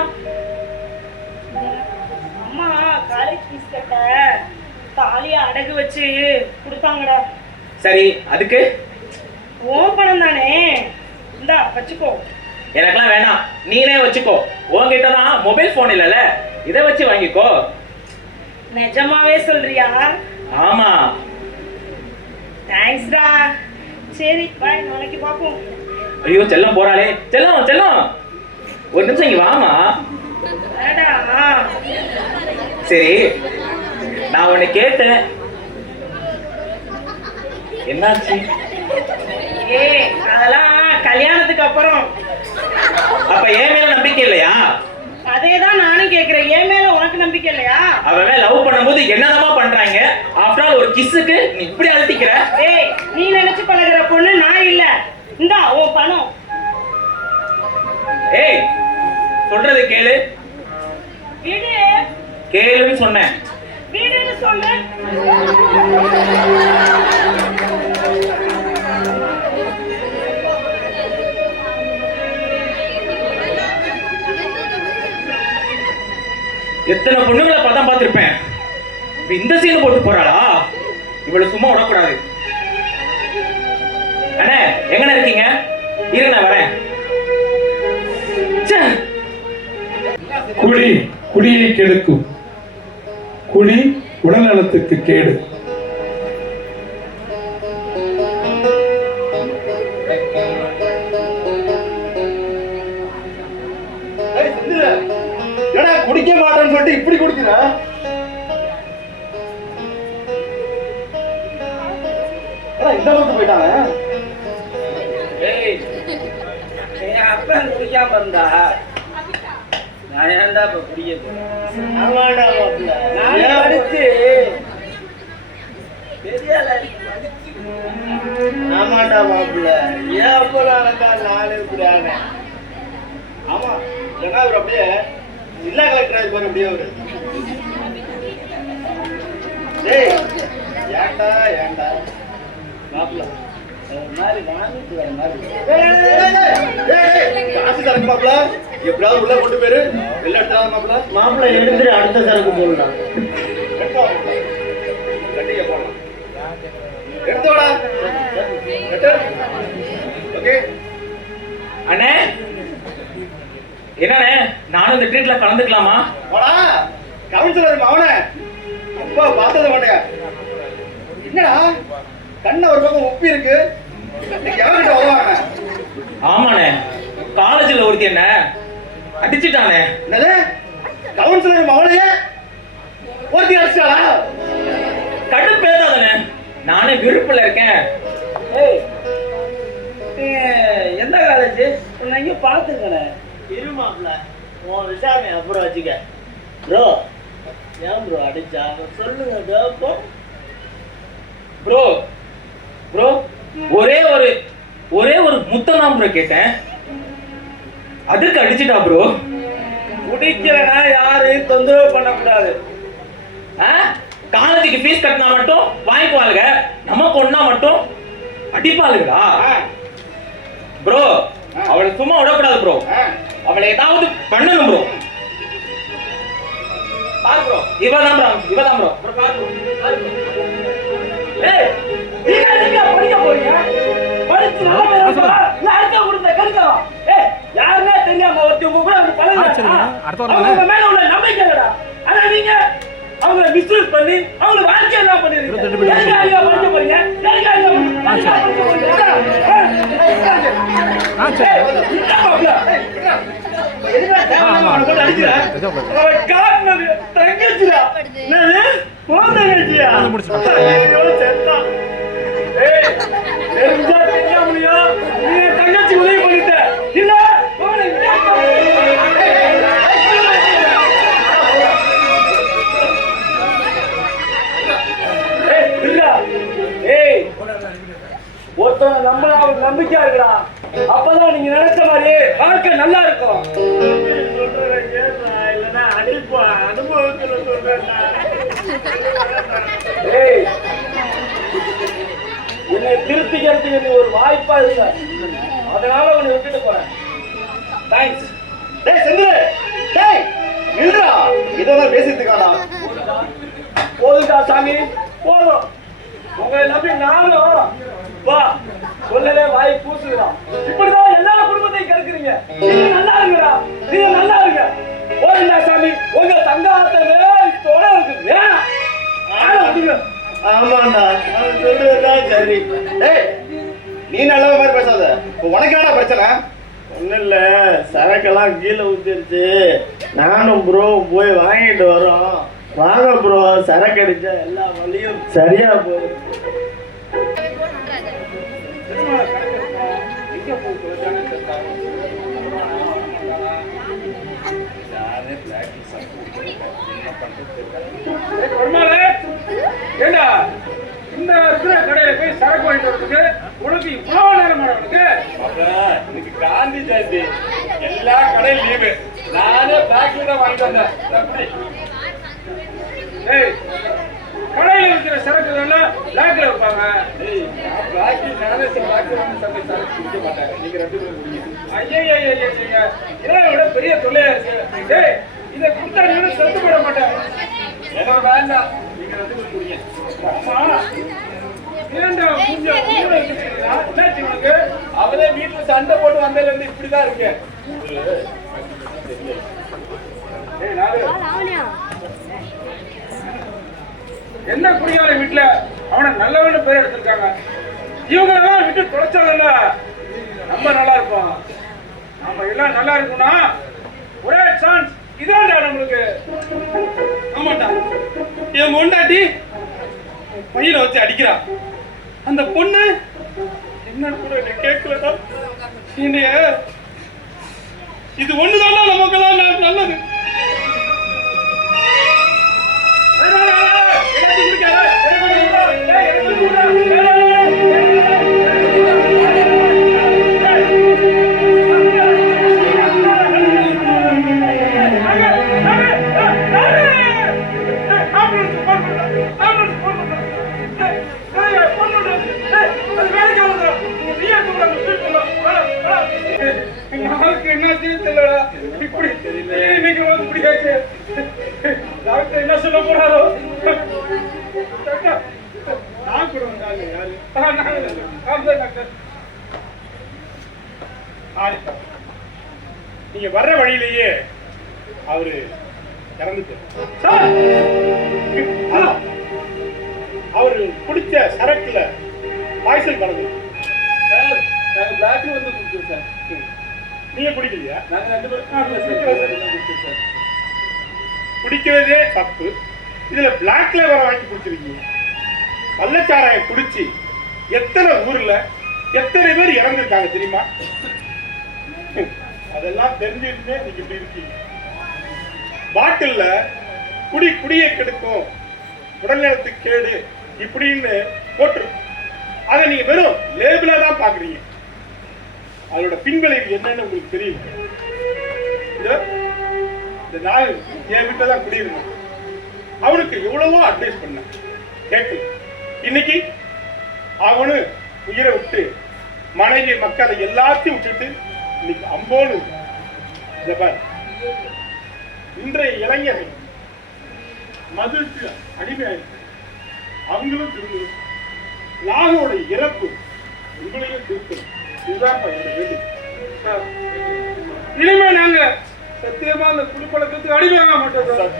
அம்மா காலேஜ் ஃபீஸ் கட்ட தாலியை அடகு வச்சு கொடுத்தாங்கடா. சரி, அதுக்கு ஓன் பணம் தானே, இந்தா வச்சுக்கோ. எனக்கெல்லாம் வேணாம், நீனே வச்சுக்கோ. உன்கிட்ட தான் மொபைல் போன் இல்லைல்ல, இதை வச்சு வாங்கிக்கோ. நிஜமாவே சொல்றியா? ஆமா. தேங்க்ஸ்டா. சரி பாய், நாளைக்கு பார்ப்போம். ஐயோ செல்லம் போறாளே. செல்லம் செல்லம், ஒரு நிமிஷம் இங்க வாமா. சரி, நான் உன்னை கேட்டேன், என்னாச்சு? ஏய், அதெல்லாம் கல்யாணத்துக்கு அப்புறம். அப்ப என் மேல நம்பிக்கை இல்லையா? அதேதான் நானும் கேக்குறேன், என் மேல உனக்கு நம்பிக்கை இல்லையா? அவன் லவ் பண்ணும்போது என்னென்னமா பண்றாங்க, ஆஃப்டர் ஆல் ஒரு கிஸ்ஸுக்கு நீ இப்படி அழுத்திக்கிற. ஏய், நீ நினைச்சு பழகுற பொண்ணு நான் இல்ல. இந்தா உன் பணம். ஏய், சொல்றது கேளு. வீடு கேளுன்னு சொன்னேன். வீடுன்னு சொல்லு. எத்தனை பொண்ணுங்களை பதம் பார்த்திருப்பேன், இந்த சீன் போட்டு போறாளா? இவ்வளவு சும்மா விடக்கூடாது. அண்ணே, எங்கண்ணே இருக்கீங்க? இரு, நான் வரேன். குடி குடியை கெடுக்கும், குடி உடல்நலத்துக்கு கேடு. குடிக்க மாட்டேன்னு சொல்லிட்டு இப்படி குடிக்கிற? இந்த பக்கம் போயிட்டாங்க. என் அப்பா குடிக்காம இருந்தா நான் ஏன்டா இப்ப குடிக்க போறேன்? ஆமாண்டா மாப்பிள்ள, ஏன் அப்ப நானே இப்படி ஆனேன். ஆமா, ஏன்னா அவர் அப்படியே இல்லா கலெக்டர் போற அப்படியே அவரு. ஏய், ஏன்டா ஏன்டா மாப்பிள்ள மாதிரி வாங்கிட்டு வர மாதிரி காசு தரக்கு மாப்பிள்ள, எப்படியாவது உள்ள கொண்டு போயிரு. வெளில எடுத்தாத மாப்பிள்ள. மாப்பிள்ள எடுத்துட்டு அடுத்த சரக்கு போடலாம். கட்டிக்க போடலாம். எடுத்தோடா. ஓகே அண்ணே, என்னண்ணே, நானும் இந்த ட்ரீட்ல கலந்துக்கலாமா? போடா. கவுன்சிலர் அவன அப்பா பார்த்தது மாட்டேங்க. என்னடா கண்ண ஒரு பக்கம் உப்பி இருக்கு, எவன்கிட்ட வருவாங்க? ஆமாண்ணே, காலேஜ்ல ஒருத்தி என்ன அடிச்சுட்டானே. என்னது கவுன்சிலர் அவளையே ஒருத்தி அடிச்சாளா? கடுப்பேதாதானே, நானே விருப்பல இருக்கேன். எந்த காலேஜ் நான் இங்கே பார்த்துருக்கேனே. இருமாப்ல உன் விசாரணை அப்புறம் வச்சுக்க. ப்ரோ ஏன் ப்ரோ அடிச்சா சொல்லுங்க கேப்போம். ப்ரோ ப்ரோ ஒரே ஒரு முத்தம் தான் ப்ரோ கேட்டேன், அதுக்கு அடிச்சுட்டா ப்ரோ. குடிக்கிறனா யாரையும் தொந்தரவு பண்ணக்கூடாது. காலேஜுக்கு ஃபீஸ் கட்டினா மட்டும் வாங்கிக்குவாளுங்க, நமக்கு ஒண்ணா மட்டும் அடிப்பாளுங்களா? ப்ரோ அவளை சும்மா விடக்கூடாது ப்ரோ, அவளை ஏதாவது பண்ணணும் ப்ரோ. பாரு ப்ரோ, இவதான் ப்ரோ. ஏய் நீங்க படிக்க போறீங்க, படிச்சு நல்லா பேச நான் அடுத்த கொடுத்த கருக்கா. ஏய் யாருமே தெரியாம ஒருத்தி உங்க கூட வந்து பழகுறாங்க, அவங்க மேல உள்ள நம்பிக்கை இல்லடா. ஆனா நீங்க அவங்களை மிஸ்யூஸ் பண்ணி அவங்க வாழ்க்கை எல்லாம் பண்ணிருக்கீங்க. எதுக்கு ஐயா படிக்க போறீங்க? எதுக்கு ஐயா தங்கச்சியா தங்கச்சி உதவி பண்ணிட்ட இல்ல ஒருத்தவங்க நம்ம அவருக்கு நம்பிக்கையா இருக்கா, அப்பதான் நீங்க நினைச்ச மாதிரி வாழ்க்கை நல்லா இருக்கும். இல்லன்னா அனுபவத்துல என்னை திருத்திக்கிறதுக்கு நீ ஒரு வாய்ப்பா இருக்க, அதனால உன்னை விட்டுட்டு போறேன். தேங்க்ஸ். டேய் செந்தில், டேய் நில்றா, இதெல்லாம் பேசிட்டுக்காடா. போதுடா சாமி போதும், உங்களை நம்பி நானும் வா சொல்லவே வாய் பூசுகிறா. இப்படிதான் எல்லா குடும்பத்தையும் கெடுக்குறீங்க. நீங்க நல்லா இருங்கடா, நீங்க நல்லா இருங்க. போதுடா சாமி, உங்க தங்காத்தவே தொட இருக்கு. ஆமாண்டா அவன் சொல்றதுதான் சரி. டேய் நீ நல்ல மாதிரி பேசாத, உனக்கு என்னடா பிரச்சனை? ஒன்றும் இல்லை, சரக்கெல்லாம் கீழே ஊற்றிருச்சு, நானும் ப்ரோ போய் வாங்கிட்டு வரோம். வாங்க ப்ரோ, சரக்கு அடிச்சா எல்லா வழியும் சரியா போகுது. ஏண்டா இந்த இருக்கிற கடையில போய் சரக்கு வாங்கிட்டு வரதுக்கு உனக்கு இவ்வளவு நேரம் உனக்கு? இன்னைக்கு காந்தி ஜெயந்தி, எல்லா கடையும் லீவு, நானே பேக்ல தான் வாங்கிட்டு வந்தேன். ஏய் கடையில இருக்கிற சரக்கு எல்லாம் லாக்ல வைப்பாங்க. நானே சரக்கு குடிக்க மாட்டேன், நீங்க 2 பேரும் குடிங்க. ஐயா இதை விட பெரிய தொல்லையா இருக்கு. ஏய் இதை கொடுத்தா நீங்க செத்து போட மாட்டேன். ஏதோ வேண்டாம், நீங்க 2 பேரும் குடிங்க. அவளே வீட்டுல சண்டை போட்டு வந்ததுல இருந்து இப்படிதான் இருக்கு. என்ன குடியார வீட்டுல அவனை நல்லவன்னு பேர் எடுத்திருக்காங்க. இவங்களெல்லாம் விட்டு தொலைச்சாங்கல்ல நம்ம நல்லா இருப்போம். நம்ம எல்லாம் நல்லா இருக்கும்னா ஒரே சான்ஸ் இதான்டா நம்மளுக்கு. ஆமாட்டா, என் பொண்டாட்டி பையில வச்சு அடிக்கிறா. அந்த பொண்ணு என்ன கூட கேட்கலதான். இது ஒண்ணுதானா நமக்கெல்லாம் நல்லது. என்ன சொல்ல போறாரோ? நீங்க வர்ற வழியிலேயே அவரு இறந்துட்டாரு. சார் ஆமா. அவரு குடிச்ச சரக்குல பாய்சல் கலந்து. சார் நாங்க பிளாக்ல வந்து குடிச்சோம் சார். நீங்க குடிக்கலையா? நாங்க 2 பேரும் குடிச்சோம் சார். குடிக்கிறதே தப்பு, இதுல பிளாக்ல வர வாங்கி குடிச்சிருக்கீங்க. கள்ளச்சாராயம் குடிச்சு எத்தனை ஊர்ல எத்தனை பேர் இறந்துருக்காங்க தெரியுமா? அதெல்லாம் தெரிஞ்சுக்கிட்டே நீங்க இப்படி இருக்கீங்க. பாட்டில்ல குடியை கெடுக்கும், உடல்நலத்துக்கு கேடு இப்படின்னு போட்டு அதை நீங்க வெறும் லேபிளா தான் பாக்குறீங்க. அதோட பின்விளைவு என்னன்னு உங்களுக்கு தெரியும். இந்த நாள் என் வீட்டில் தான் குடியிருந்தேன். அவனுக்கு எவ்வளவோ அட்வைஸ் பண்ண கேட்கல. இன்னைக்கு அவனு உயிரை விட்டு மனைவி மக்களை எல்லாத்தையும் விட்டுட்டு இன்னைக்கு அம்போன்னு இந்த பாரு. இன்றைய இளைஞர்கள் மதுக்கு அடிமையாயிருக்கு. அவங்களும் திரும்பும். லாகோட இறப்பு உங்களையும் திருத்தணும். இதுதான் வேண்டியது. இனிமே நாங்க சத்தியமா அந்த குடிப்பழக்கத்துக்கு அடிமையாக மாட்டோம் சார்.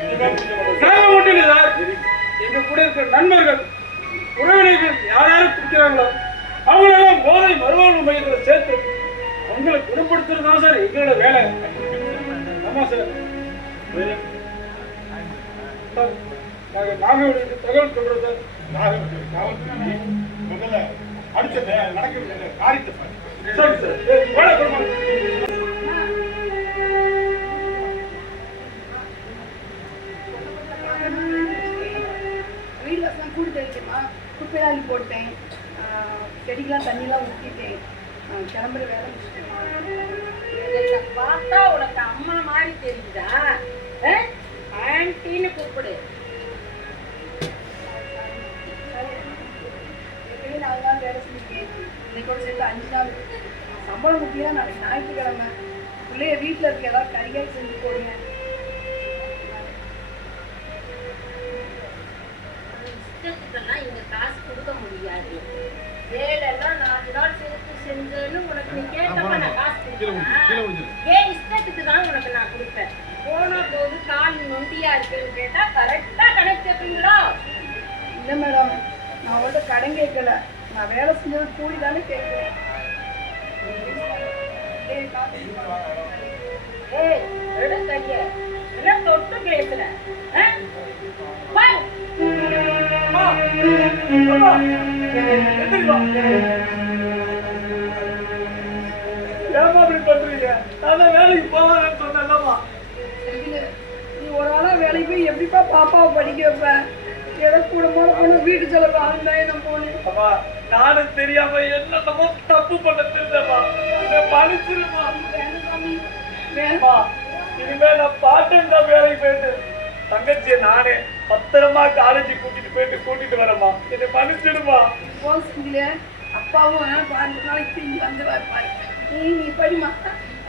நாங்க மட்டும் இல்லை சார், எங்க கூட இருக்கிற நண்பர்கள் உறவினர்கள் யார் யாரும் குடிக்கிறாங்களோ அவங்களெல்லாம் போதை மறுவாழ்வு மையத்தில் சேர்த்து அவங்களை குணப்படுத்துறது தான் சார் எங்களோட வேலை. ஆமா சார். நாகவனுக்கு தகவல் சொல்றோம் சார். காவல்துறை முதல்ல அடுத்த நடக்கிற காரியத்தை பாரு. சரி சார். வேலை கொடுமா. வீடு வசலாம் கூடு தெளிக்கமா, குப்பையெல்லாம் அள்ளி போட்டேன், செடிக்கெல்லாம் தண்ணியெல்லாம் ஊற்றிட்டேன், கிளம்புற வேலை முடிச்சிட்டேன். பார்த்தா உனக்கு அம்மா மாதிரி தெரியுதா? ஆன்டின்னு கூப்பிடு. எப்படியும் 4 நாள் வேலை செஞ்சுருக்கேன். இன்னைக்கோட சேர்த்து 5 நாள் சம்பளம் முக்கியா. நாளைக்கு ஞாயிற்றுக்கிழமை பிள்ளைய வீட்டில் இருக்க ஏதாவது கறிகாய் செஞ்சு போடுங்க. இஷ்டத்துக்கெல்லாம் இங்க காசு கொடுக்க முடியாது. வேலையெல்லாம் 4 நாள் சேர்த்து செஞ்சேன்னு உனக்கு நீ கேட்டப்ப நான் காசு கொடுப்பேன். ஏன் இஷ்டத்துக்கு தான் உனக்கு நான் கொடுப்பேன். போன போது கால் நொண்டியா இருக்குன்னு கேட்டா கரெக்டா கணக்கு கேட்பீங்களா? இல்லை மேடம், நான் அவள்கிட்ட கடன் கேட்கல. நான் வேலை செஞ்சது கூலி தானே கேட்குறேன். ஏய் எடு கைய என்ன தொட்டு பேசுற? பாரு ஏமா அப்படி பண்றீங்க? நான் வேலைக்கு போவேன்னு சொன்னேன்லமா. நீ ஒரு ஆளா வேலைக்கு போய் எப்படிப்பா பாப்பாவை படிக்க வைப்ப? ஏதோ கூடமான பொண்ணு வீட்டு செலவு ஆகுதான் என்ன போனேன். அம்மா நானும் தெரியாம என்னென்னமோ தப்பு பண்ண தெரிஞ்சமா. மன்னிச்சிருமா. வேணுமா? இனிமே நான் பாட்டன் தான் வேலைக்கு போயிட்டு தங்கச்சியை நானே பத்திரமா காலேஜ் கூட்டிட்டு வரமா. என்னை மன்னிச்சிடுமா. போசிங்களே அப்பாவும் பாரு நாளைக்கு திரும்பி வந்துடுவார் பாரு. நீ படிமா,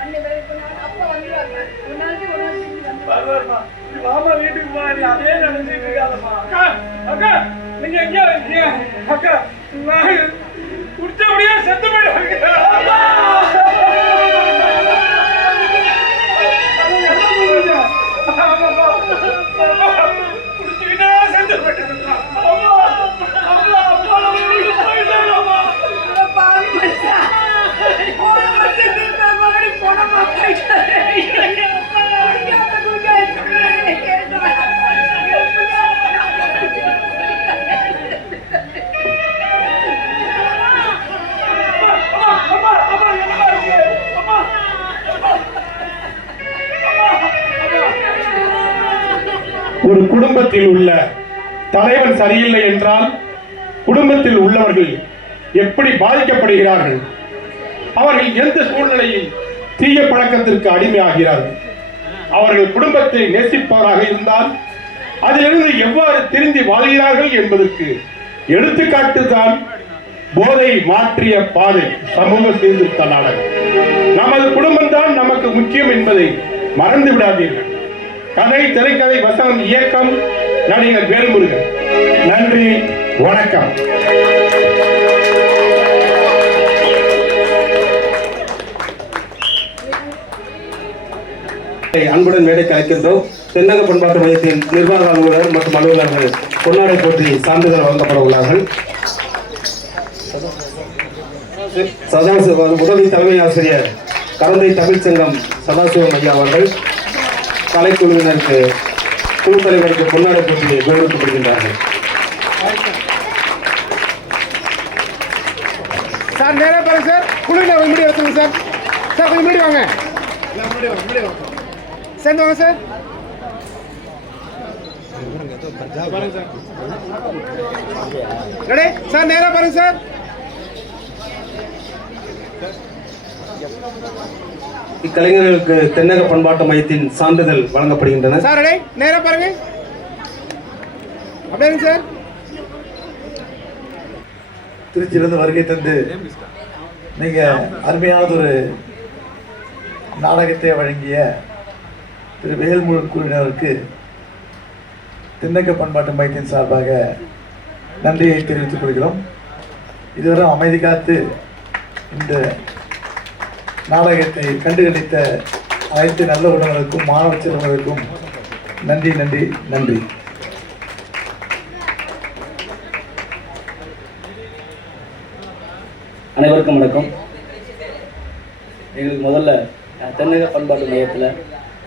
அன்னை வேலைக்கு போனாலும் அப்பா வந்துடுவார் பாரு. ஒரு நாளைக்கு ஒரு நாள் திரும்பி வந்துடுவார். நீ மாமா வீட்டுக்கு போ. நீ அதே நினைச்சிட்டு இருக்காதம்மா. அக்கா அக்கா நீங்க எங்க இருக்கீங்க? அக்கா நான் குடிச்சபடியே செத்து போயிடுவாங்க. குடிச்சுக்கிட்டே செத்து போயிட்டாங்க. பாவி மனுஷா, போன வருஷம் திரும்ப மறுபடி போனமா ஒரு குடும்பத்தில் உள்ள தலைவன் சரியில்லை என்றால் குடும்பத்தில் உள்ளவர்கள் எப்படி பாதிக்கப்படுகிறார்கள், அவர்கள் எந்த சூழ்நிலையில் தீய பழக்கத்திற்கு அடிமையாகிறார்கள். அவர்கள் குடும்பத்தை நேசிப்பவராக இருந்தால் அதிலிருந்து எவ்வாறு திருந்தி வாழ்கிறார்கள் என்பதற்கு எடுத்துக்காட்டு தான் போதை மாற்றிய பாதை சமூக சீர்திருத்த நாடகம். நமது குடும்பம் தான் நமக்கு முக்கியம் என்பதை மறந்து விடாதீர்கள். கதை, திரைக்கதை, வசனம், இயக்கம் நடிகர் வேல்முருகன். நன்றி, வணக்கம். அன்புடன் மேடைக்கு அழைக்கின்றோம். தென்னக பண்பாட்டு மையத்தின் நிர்வாக அலுவலர் மற்றும் அலுவலர்கள் பொன்னாடை போற்றி சான்றிதழ் வழங்கப்பட உள்ளார்கள். சதாசிவம் உதவி தலைமை ஆசிரியர் கரந்தை தமிழ்ச்சங்கம் சதாசிவம் ஐயா அவர்கள் கலைக்குழுவினருக்கு குழு தலைவருக்கு பொன்னாடை போற்றி கௌரவிக்கப்படுகின்றார்கள். சார் நேரா பாருங்க சார், குழுவினர் முன்னாடி வச்சுங்க சார். சார் கொஞ்சம் முன்னாடி வாங்க, சேர்ந்து வாங்க சார். பாருங்க சார், ரெடி சார், நேரா பாருங்க சார். இக்கலைஞர்களுக்கு தென்னக பண்பாட்டு மையத்தின் சான்றிதழ் வழங்கப்படுகின்றன. சார் ரெடி, நேரா பாருங்க, அப்படியே சார். திருச்சியிலிருந்து வருகை தந்து நீங்க அருமையானதொரு நாடகத்தை வழங்கிய திரு வேல்முழு குழுவினருக்கு தென்னக பண்பாட்டு மையத்தின் சார்பாக நன்றியை தெரிவித்துக் கொள்கிறோம். இதுவரை அமைதி காத்து இந்த நாடகத்தை கண்டுகளித்த அனைத்து நல்ல உடனருக்கும் மாணவ செல்வங்களுக்கும் நன்றி நன்றி நன்றி. அனைவருக்கும் வணக்கம். எங்களுக்கு முதல்ல தென்னக பண்பாட்டு மையத்தில்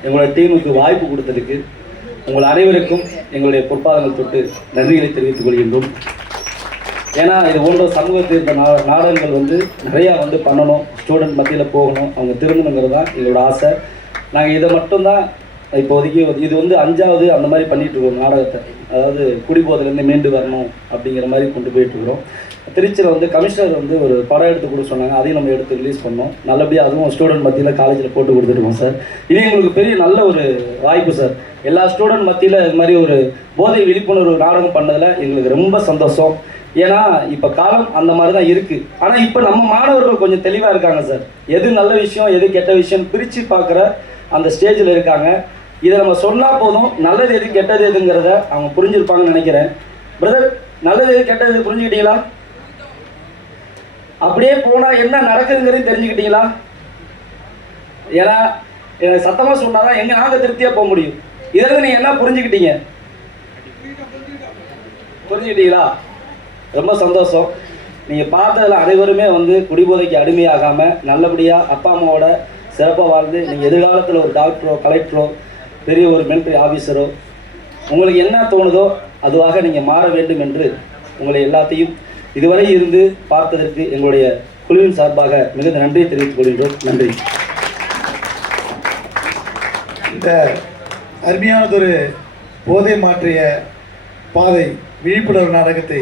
எங்களோட டீமுக்கு வாய்ப்பு கொடுத்ததுக்கு உங்கள் அனைவருக்கும் எங்களுடைய பொற்பாதங்கள் தொட்டு நன்றிகளை தெரிவித்துக் கொள்கின்றோம். ஏன்னா இது போன்ற சமூகத்தில் இருந்த நாடகங்கள் நிறையா பண்ணணும், ஸ்டூடெண்ட் மத்தியில் போகணும், அவங்க திரும்பணுங்கிறது தான் எங்களோட ஆசை. நாங்கள் இதை மட்டும்தான் இப்போதைக்கு இது 5வது அந்த மாதிரி பண்ணிகிட்ருக்கோம் நாடகத்தை. அதாவது குடிபோதையிலேருந்து மீண்டு வரணும் அப்படிங்கிற மாதிரி கொண்டு போயிட்டுருக்குறோம். திருச்சியில் கமிஷனர் ஒரு படம் எடுத்து கொடுக்க சொன்னாங்க, அதையும் நம்ம எடுத்து ரிலீஸ் பண்ணோம். நல்லபடியாக அதுவும் ஸ்டூடெண்ட் மத்தியில் காலேஜில் போட்டு கொடுத்துருக்கோம் சார். இது எங்களுக்கு பெரிய நல்ல ஒரு வாய்ப்பு சார். எல்லா ஸ்டூடெண்ட் மத்தியில் இது மாதிரி ஒரு போதை விழிப்புணர்வு நாடகம் பண்ணதில் எங்களுக்கு ரொம்ப சந்தோஷம். ஏன்னா இப்போ காலம் அந்த மாதிரி தான் இருக்குது. ஆனால் இப்போ நம்ம மாணவர்கள் கொஞ்சம் தெளிவாக இருக்காங்க சார். எது நல்ல விஷயம் எது கெட்ட விஷயம் பிரித்து பார்க்குற அந்த ஸ்டேஜில் இருக்காங்க. இதை நம்ம சொன்னால் போதும், நல்லது எது கெட்டது எதுங்கிறத அவங்க புரிஞ்சிருப்பாங்கன்னு நினைக்கிறேன். பிரதர், நல்லது எது கெட்டது எது புரிஞ்சுக்கிட்டீங்களா? அப்படியே போனால் என்ன நடக்குதுங்கிறது தெரிஞ்சுக்கிட்டீங்களா? ஏன்னா எனக்கு சத்தமாக சொன்னால் தான் எங்கே நாங்கள் திருப்தியாக போக முடியும். இதில் நீங்கள் என்ன புரிஞ்சுக்கிட்டீங்க? புரிஞ்சுக்கிட்டீங்களா? ரொம்ப சந்தோஷம். நீங்கள் பார்த்ததில் அனைவருமே குடிபோதைக்கு அடிமையாகாமல் நல்லபடியாக அப்பா அம்மாவோட சிறப்பாக வாழ்ந்து நீங்கள் எதிர்காலத்தில் ஒரு டாக்டரோ கலெக்டரோ பெரிய ஒரு மிலிட்டரி ஆஃபீஸரோ உங்களுக்கு என்ன தோணுதோ அதுவாக நீங்கள் மாற வேண்டும் என்று உங்களை எல்லாத்தையும் இதுவரை இருந்து பார்த்ததற்கு எங்களுடைய குழுவின் சார்பாக மிகுந்த நன்றியை தெரிவித்துக் கொள்கின்றோம். நன்றி. இந்த அருமையானதொரு போதை மாற்றிய பாதை விழிப்புணர்வு நாடகத்தை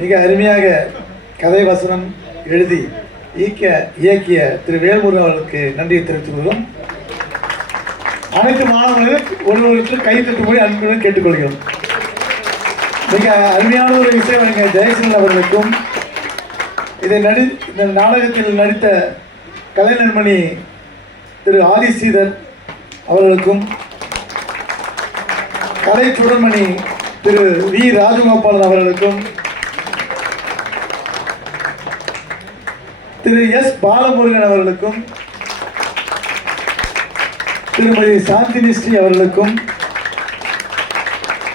மிக அருமையாக கதை வசனம் எழுதி இயக்கிய திரு வேல்முருகன் அவர்களுக்கு நன்றியை தெரிவித்துக் கொள்கிறோம். அனைத்து மாணவர்களும் ஒருவருக்கு கை தட்டும்படி அன்புடன் கேட்டுக்கொள்கிறோம். மிக அருமையான ஒரு இசைவழங்கர் ஜெயசீலன் அவர்களுக்கும் இந்த நாடகத்தில் நடித்த கலைநன்மணி திரு ஆதிசீதர் அவர்களுக்கும் கலை சுடர்மணி திரு வி ராஜகோபாலன் அவர்களுக்கும் திரு எஸ் பாலமுருகன் அவர்களுக்கும் திருமதி சாந்தினி ஸ்ரீ அவர்களுக்கும்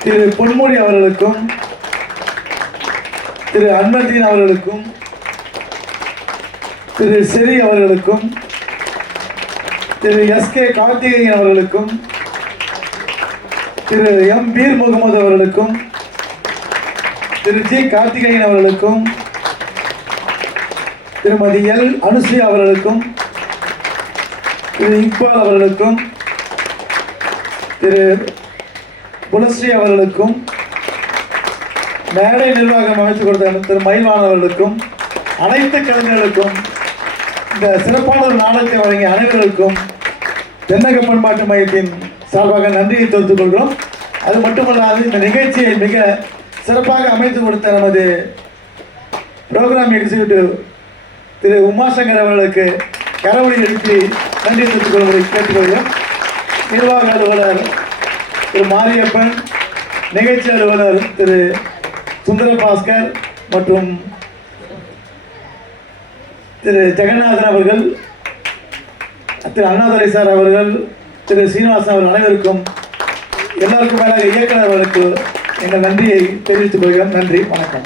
திரு பொன்மொழி அவர்களுக்கும் திரு அன்வர்தீன் அவர்களுக்கும் திரு செரி அவர்களுக்கும் திரு எஸ்.கே. கார்த்திகேயன் அவர்களுக்கும் திரு எம். பீர் முகமது அவர்களுக்கும் திரு ஜி. கார்த்திகேயன் அவர்களுக்கும் திருமதி எல். அனுஸ்ரீ அவர்களுக்கும் திரு இக்பால் அவர்களுக்கும் திரு புலஸ்ரீ அவர்களுக்கும் மேடை நிர்வாகம் அமைத்துக் கொடுத்த திரு மயில்வான் அவர்களுக்கும் அனைத்து கலைஞர்களுக்கும் இந்த சிறப்பான ஒரு நாடகத்தை வழங்கிய அனைவர்களுக்கும் தென்னக பண்பாட்டு மையத்தின் சார்பாக நன்றியை தெரிவித்துக் கொள்கிறோம். அது மட்டுமல்லாது இந்த நிகழ்ச்சியை மிக சிறப்பாக அமைத்து கொடுத்த நமது ப்ரோக்ராம் எக்ஸிக்யூட்டிவ் திரு உமாசங்கர் அவர்களுக்கு கரவொலி எழுப்பி நன்றி தெரிவித்துக் கொள்வதை கேட்டுக்கொள்கிறோம். நிர்வாக அலுவலர் திரு மாரியப்பன், நிகழ்ச்சி அலுவலர் திரு சுந்தரபாஸ்கர் மற்றும் திரு ஜெகநாதன் அவர்கள், திரு அண்ணாதுரை சார் அவர்கள், திரு சீனிவாசன் அவர்கள் அனைவருக்கும் எல்லாருக்கும் மேலாக இயக்குநர்களுக்கு எங்கள் நன்றியை தெரிவித்துக் கொள்கிறோம். நன்றி, வணக்கம்.